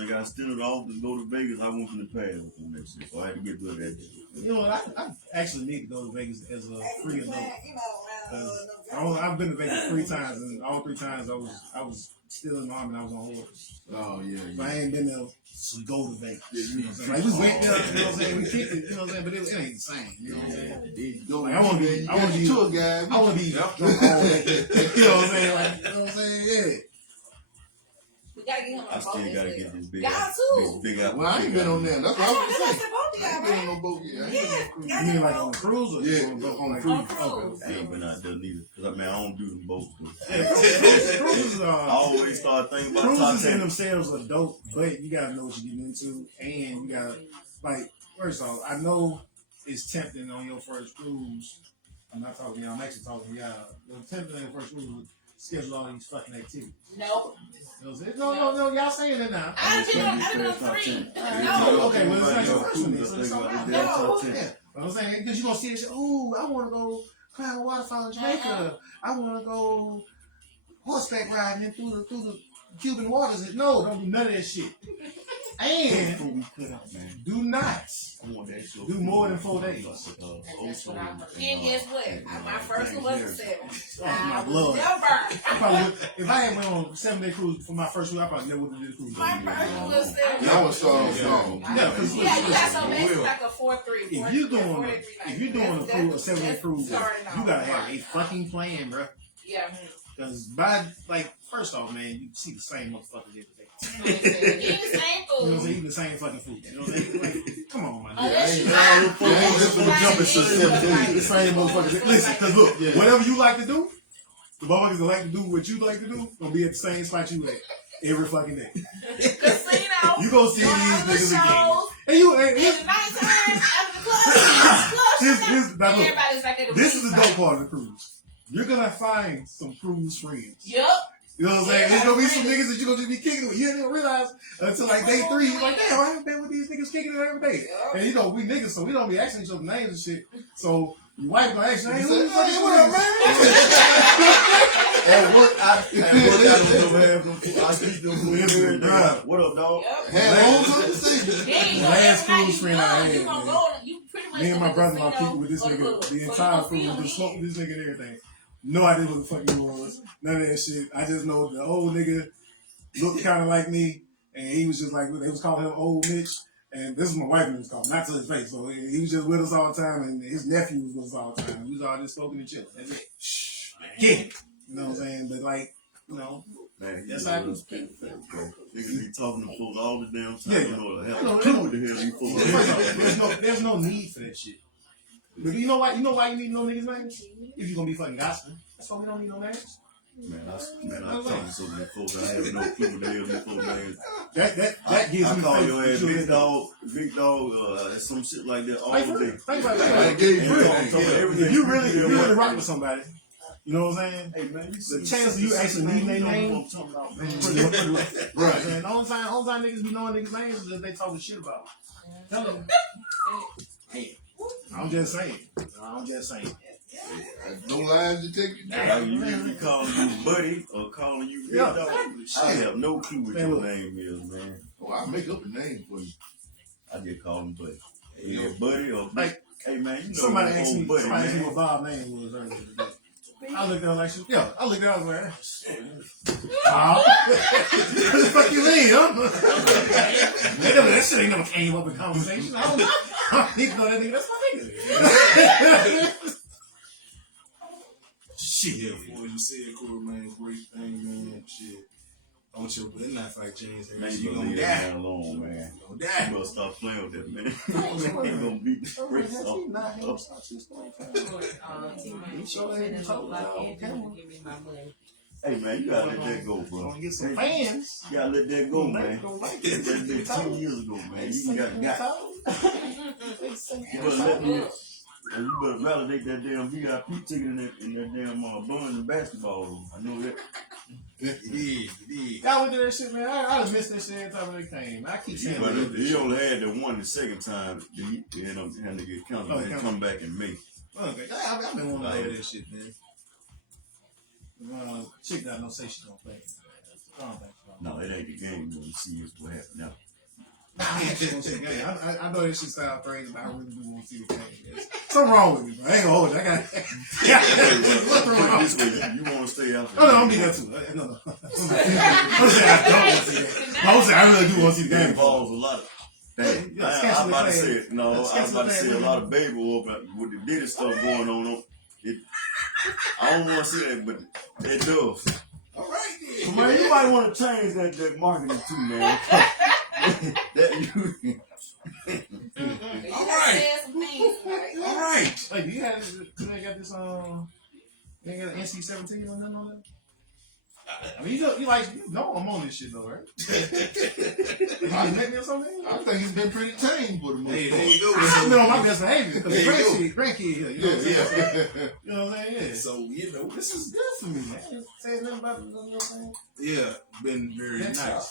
got still in the office to go to Vegas. I went from the pad from that shit, so I had to get rid of that day. You know what? I actually need to go to Vegas as a free adult. I've been to Vegas 3 times, and all 3 times I was still in the army and I was on horse. Oh yeah, But I ain't been there to go to Vegas. Yeah, You know what I'm saying? Like, we went there, you know what I'm saying? We kicked it, you know what I'm saying? But it ain't the same, you know what I'm saying? Like, I wanna be tour guide. I want to be drunk all that. You know what I'm saying? Like, you know what I'm saying? Yeah. We gotta get him I a boat. still gotta get this big Y'all ass, too. big out. Well, I ain't been on there. That's what I was gonna say. both I of ain't y'all, been on no boat yet. I ain't been on a cruise. You mean like on a cruise or Yeah. on a On cruise? cruise. I ain't been out there neither, because I don't do them boats. Cruises I are. always start thinking about Cruises in Titanic. themselves are dope, but you gotta know what you're getting into, and you gotta, like, first off, I know it's tempting on your first cruise. I'm not talking to y'all, I'm actually talking to y'all. It's tempting on your first cruise to schedule all these fucking activities. Nope. You know what I'm saying? No, y'all saying it now. I've been on 3. No, okay, well, it's not your first one, Cruise, so I it's think all about right. the damn No. Titanic. Yeah, but I'm saying, because you're gonna see this shit, ooh, I wanna go climb a waterfall in Jamaica. I wanna go horseback riding in through the Cuban waters. No, don't do none of that shit. And Before we cut out, man. do not I want that show. do more than 4 days. That's what I and guess what? My first one was a 7. My blood. Still burn. I probably, if I had went on a 7-day cruise for my first week, I probably never would have did a cruise. My first one was 7. Y'all was strong. Yeah, because Yeah, you got some basic like a 4-3. if you're doing a cruise, a 7-day cruise, you gotta have a fucking plan, bro. Yeah. Because by like, first off, man, you see the same motherfuckers every day. Eat the same You know what I'm food. saying? Eating the same fucking food. You know what I'm saying? Like, come on, man. Unless you The same motherfuckers. Listen, because look, whatever you like to do, the motherfuckers that like to do what you like to do, gonna be at the same spot you at every fucking day. Casino. You gonna see these niggas again. And you, and In the nighttime, after the club, now look, everybody's like at the this is the beach. dope part of the cruise. You're gonna find some cruise friends. Yup. You know what I'm saying? There's gonna be some niggas that you're gonna just be kicking it with. You didn't realize until like day 3, you're like, damn, I haven't been with these niggas kicking it every day. And you know, we niggas, so we don't be asking each other names and shit. So your wife gonna ask you, hey, who the fuck is what up, man? At work, I don't have them. I keep them Bruh. What up, dog? Yup. Had hoes on the station. He ain't gonna Last every night cruise friend I had, you gonna man. go, you pretty much Me and my go to brother, I casino kicked with this or nigga club. the So you entire gonna cruise, feel just me. smoked with this nigga and everything. No idea what the fuck he was. None of that shit. I just know the old nigga looked kind of like me, and he was just like, they was calling him Old Mitch. And this is my wife name was called, not to his face. So he was just with us all the time, and his nephew was with us all the time. We was all just smoking and chilling. That's it. Shh, man. Yeah. You know what I'm saying? But like, you know, Man, That's you how I know, can bro. Niggas be talking to folks all the damn time. Yeah, You know what the I hell? know, Clue what the hell you folks are. there's no need for that shit. But you know why? You know why you need to know niggas' names? If you gonna be fucking gossiping. That's why we don't need no names. Man, I talk to so many folks. I have no clue what the hell these folks names. That gives I me call faith your that ass you'll big dog, some shit like that all Like, day. think about I it. gave you And that. talk about Yeah. everything. If you really rock with somebody, you know what I'm saying? Hey man, The chance of you actually needing their name, talking about, pretty man. low. Right. And the only time niggas be knowing niggas' names is if they talking shit about them. Tell them. I'm just saying. No lies to take you down. Like you really calling you buddy or calling you big Yeah. dog. I have no clue what Man, your look. name is, man. Oh, I'll make up a name for you. I just call him buddy. Yeah, buddy or Like, hey man, you know Somebody your asked old me buddy, what man. Bob's name was earlier today. I looked at her like, I looked at her like, Bob? What the fuck you mean, huh? That shit ain't never came up in conversation. I don't need to know that nigga. That's my nigga. Shit, yeah, boy, you said, Corey, man, great thing, man. Shit. Don't you better not fight James Man, Harris. you You gonna gonna leave that die. man alone, man. You gonna You die. gonna stop playing with that man. He gonna beat the brakes off. Hey man, you gotta let that go, bro. Gonna get some fans. You gotta let that go, man. Don't like That been 10 years ago, man. You got. You better let me. And you better validate that damn VIP ticket in that damn bun and basketball room. I know that. It is. Y'all look at that shit, man. I just missed that shit every time it came. I keep saying But that. he only had the one the second time. He ended up having to get counted Oh, and counted. come back in May. Okay, I've been wanting to hear that shit, man. Chick that don't say she don't play. I don't think so. No, it ain't the game. You want to see what happened now. I know that shit sound crazy, but I really do want to see the game. There's something wrong with me, bro. I ain't gonna hold it. I got Put it wrong. this way, you want to stay out No, I'm be there too. No. I'm saying I don't want to see that. I'm saying I really do want to see the It game. involves a lot of. Dang, Yeah, I was about to sketchily say it. No, I was about to say a sketchily lot of baby up with the Diddy stuff going on. I don't want to see that, but it does. All right, then. Man, you might want to change that marketing too, man. that you. All right. All right. Hey, do you got this you ain't got an NC-17 on that? I mean, you know I'm on this shit though, right? You met me or something? I think he's been pretty tame for the most Hey, part. there you go. I've been on my best behavior because There you grandkid here. You know what I'm saying? Yeah. You know what I'm saying? Yeah. So, you know, This is good for me, man. I ain't saying nothing about it. You know what I'm saying? yeah, been very That's nice. tough.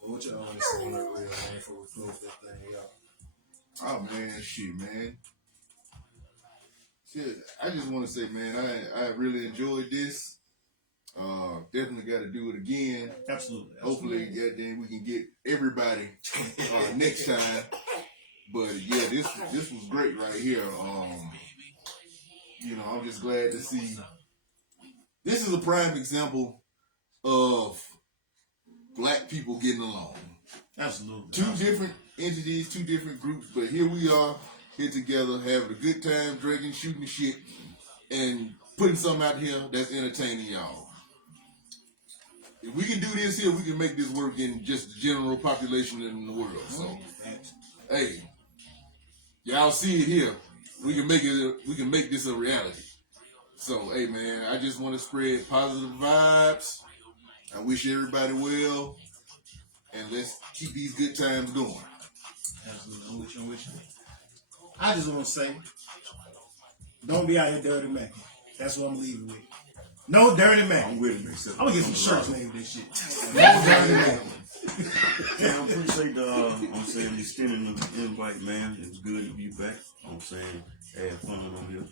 But what y'all want to say real, man, before we close that thing out? Oh man, shit, man. Shit, I just want to say, man, I really enjoyed this. Definitely got to do it again. Absolutely. Hopefully, then we can get everybody next time. But yeah, this was great right here. You know, I'm just glad to see. This is a prime example of black people getting along. Absolutely. Two different entities, two different groups, but here we are, here together, having a good time, drinking, shooting the shit, and putting something out here that's entertaining y'all. If we can do this here, we can make this work in just the general population in the world. So, hey, y'all see it here. We can make it. We can make this a reality. So, hey, man, I just want to spread positive vibes. I wish everybody well, and let's keep these good times going. Absolutely. I'm with you. I just want to say, don't be out here dirty Mac. That's what I'm leaving with. No dirty Mac. I'm with him, except I'm gonna get some shirts made with this shit. No Yeah, dirty Mac. I appreciate the extending the invite, man. It was good to be back. Had fun on here.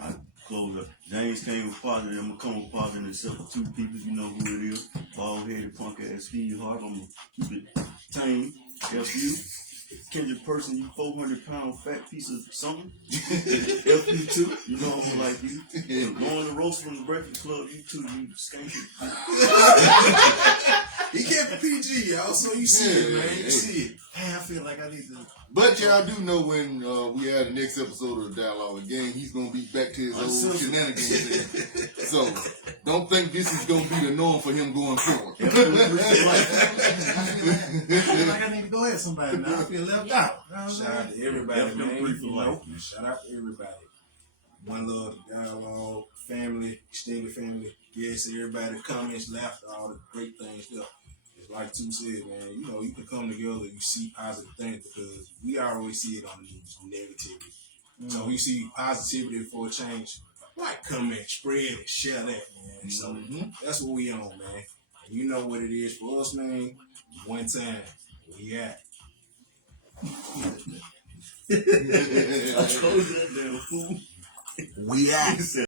I close up. James came with positive. I'm gonna come with positive except for two people. You know who it is. Bald headed punk ass Steve Hart. I'm gonna keep it tame. F you. Kendrick Person, you 400-pound fat piece of something. F you too. You know I'm like you. Going to roast from the Breakfast Club, you too, you skanky. He kept it PG, y'all, so you see it, man. You Hey. see it. Man, I feel like I need to. But y'all do know when we have the next episode of the Dialogue again, he's gonna be back to his old shenanigans. So don't think this is gonna be the norm for him going forward. I feel like I need to go at somebody now. I feel left out. You know what I'm Shout out saying? to everybody, F them man. three for You life, know, man. shout out to everybody. One love to Dialogue, family, extended family. Yes, everybody, comments, laughter, all the great things there. It's like Two said, man, you know, you can come together and you see positive things because we always see it on the news, negativity. So we see positivity for a change. Like, comment, spread, and share that, man. So that's what we on, man. And you know what it is for us, man. One time, we at. I told you that damn fool. We at. He said,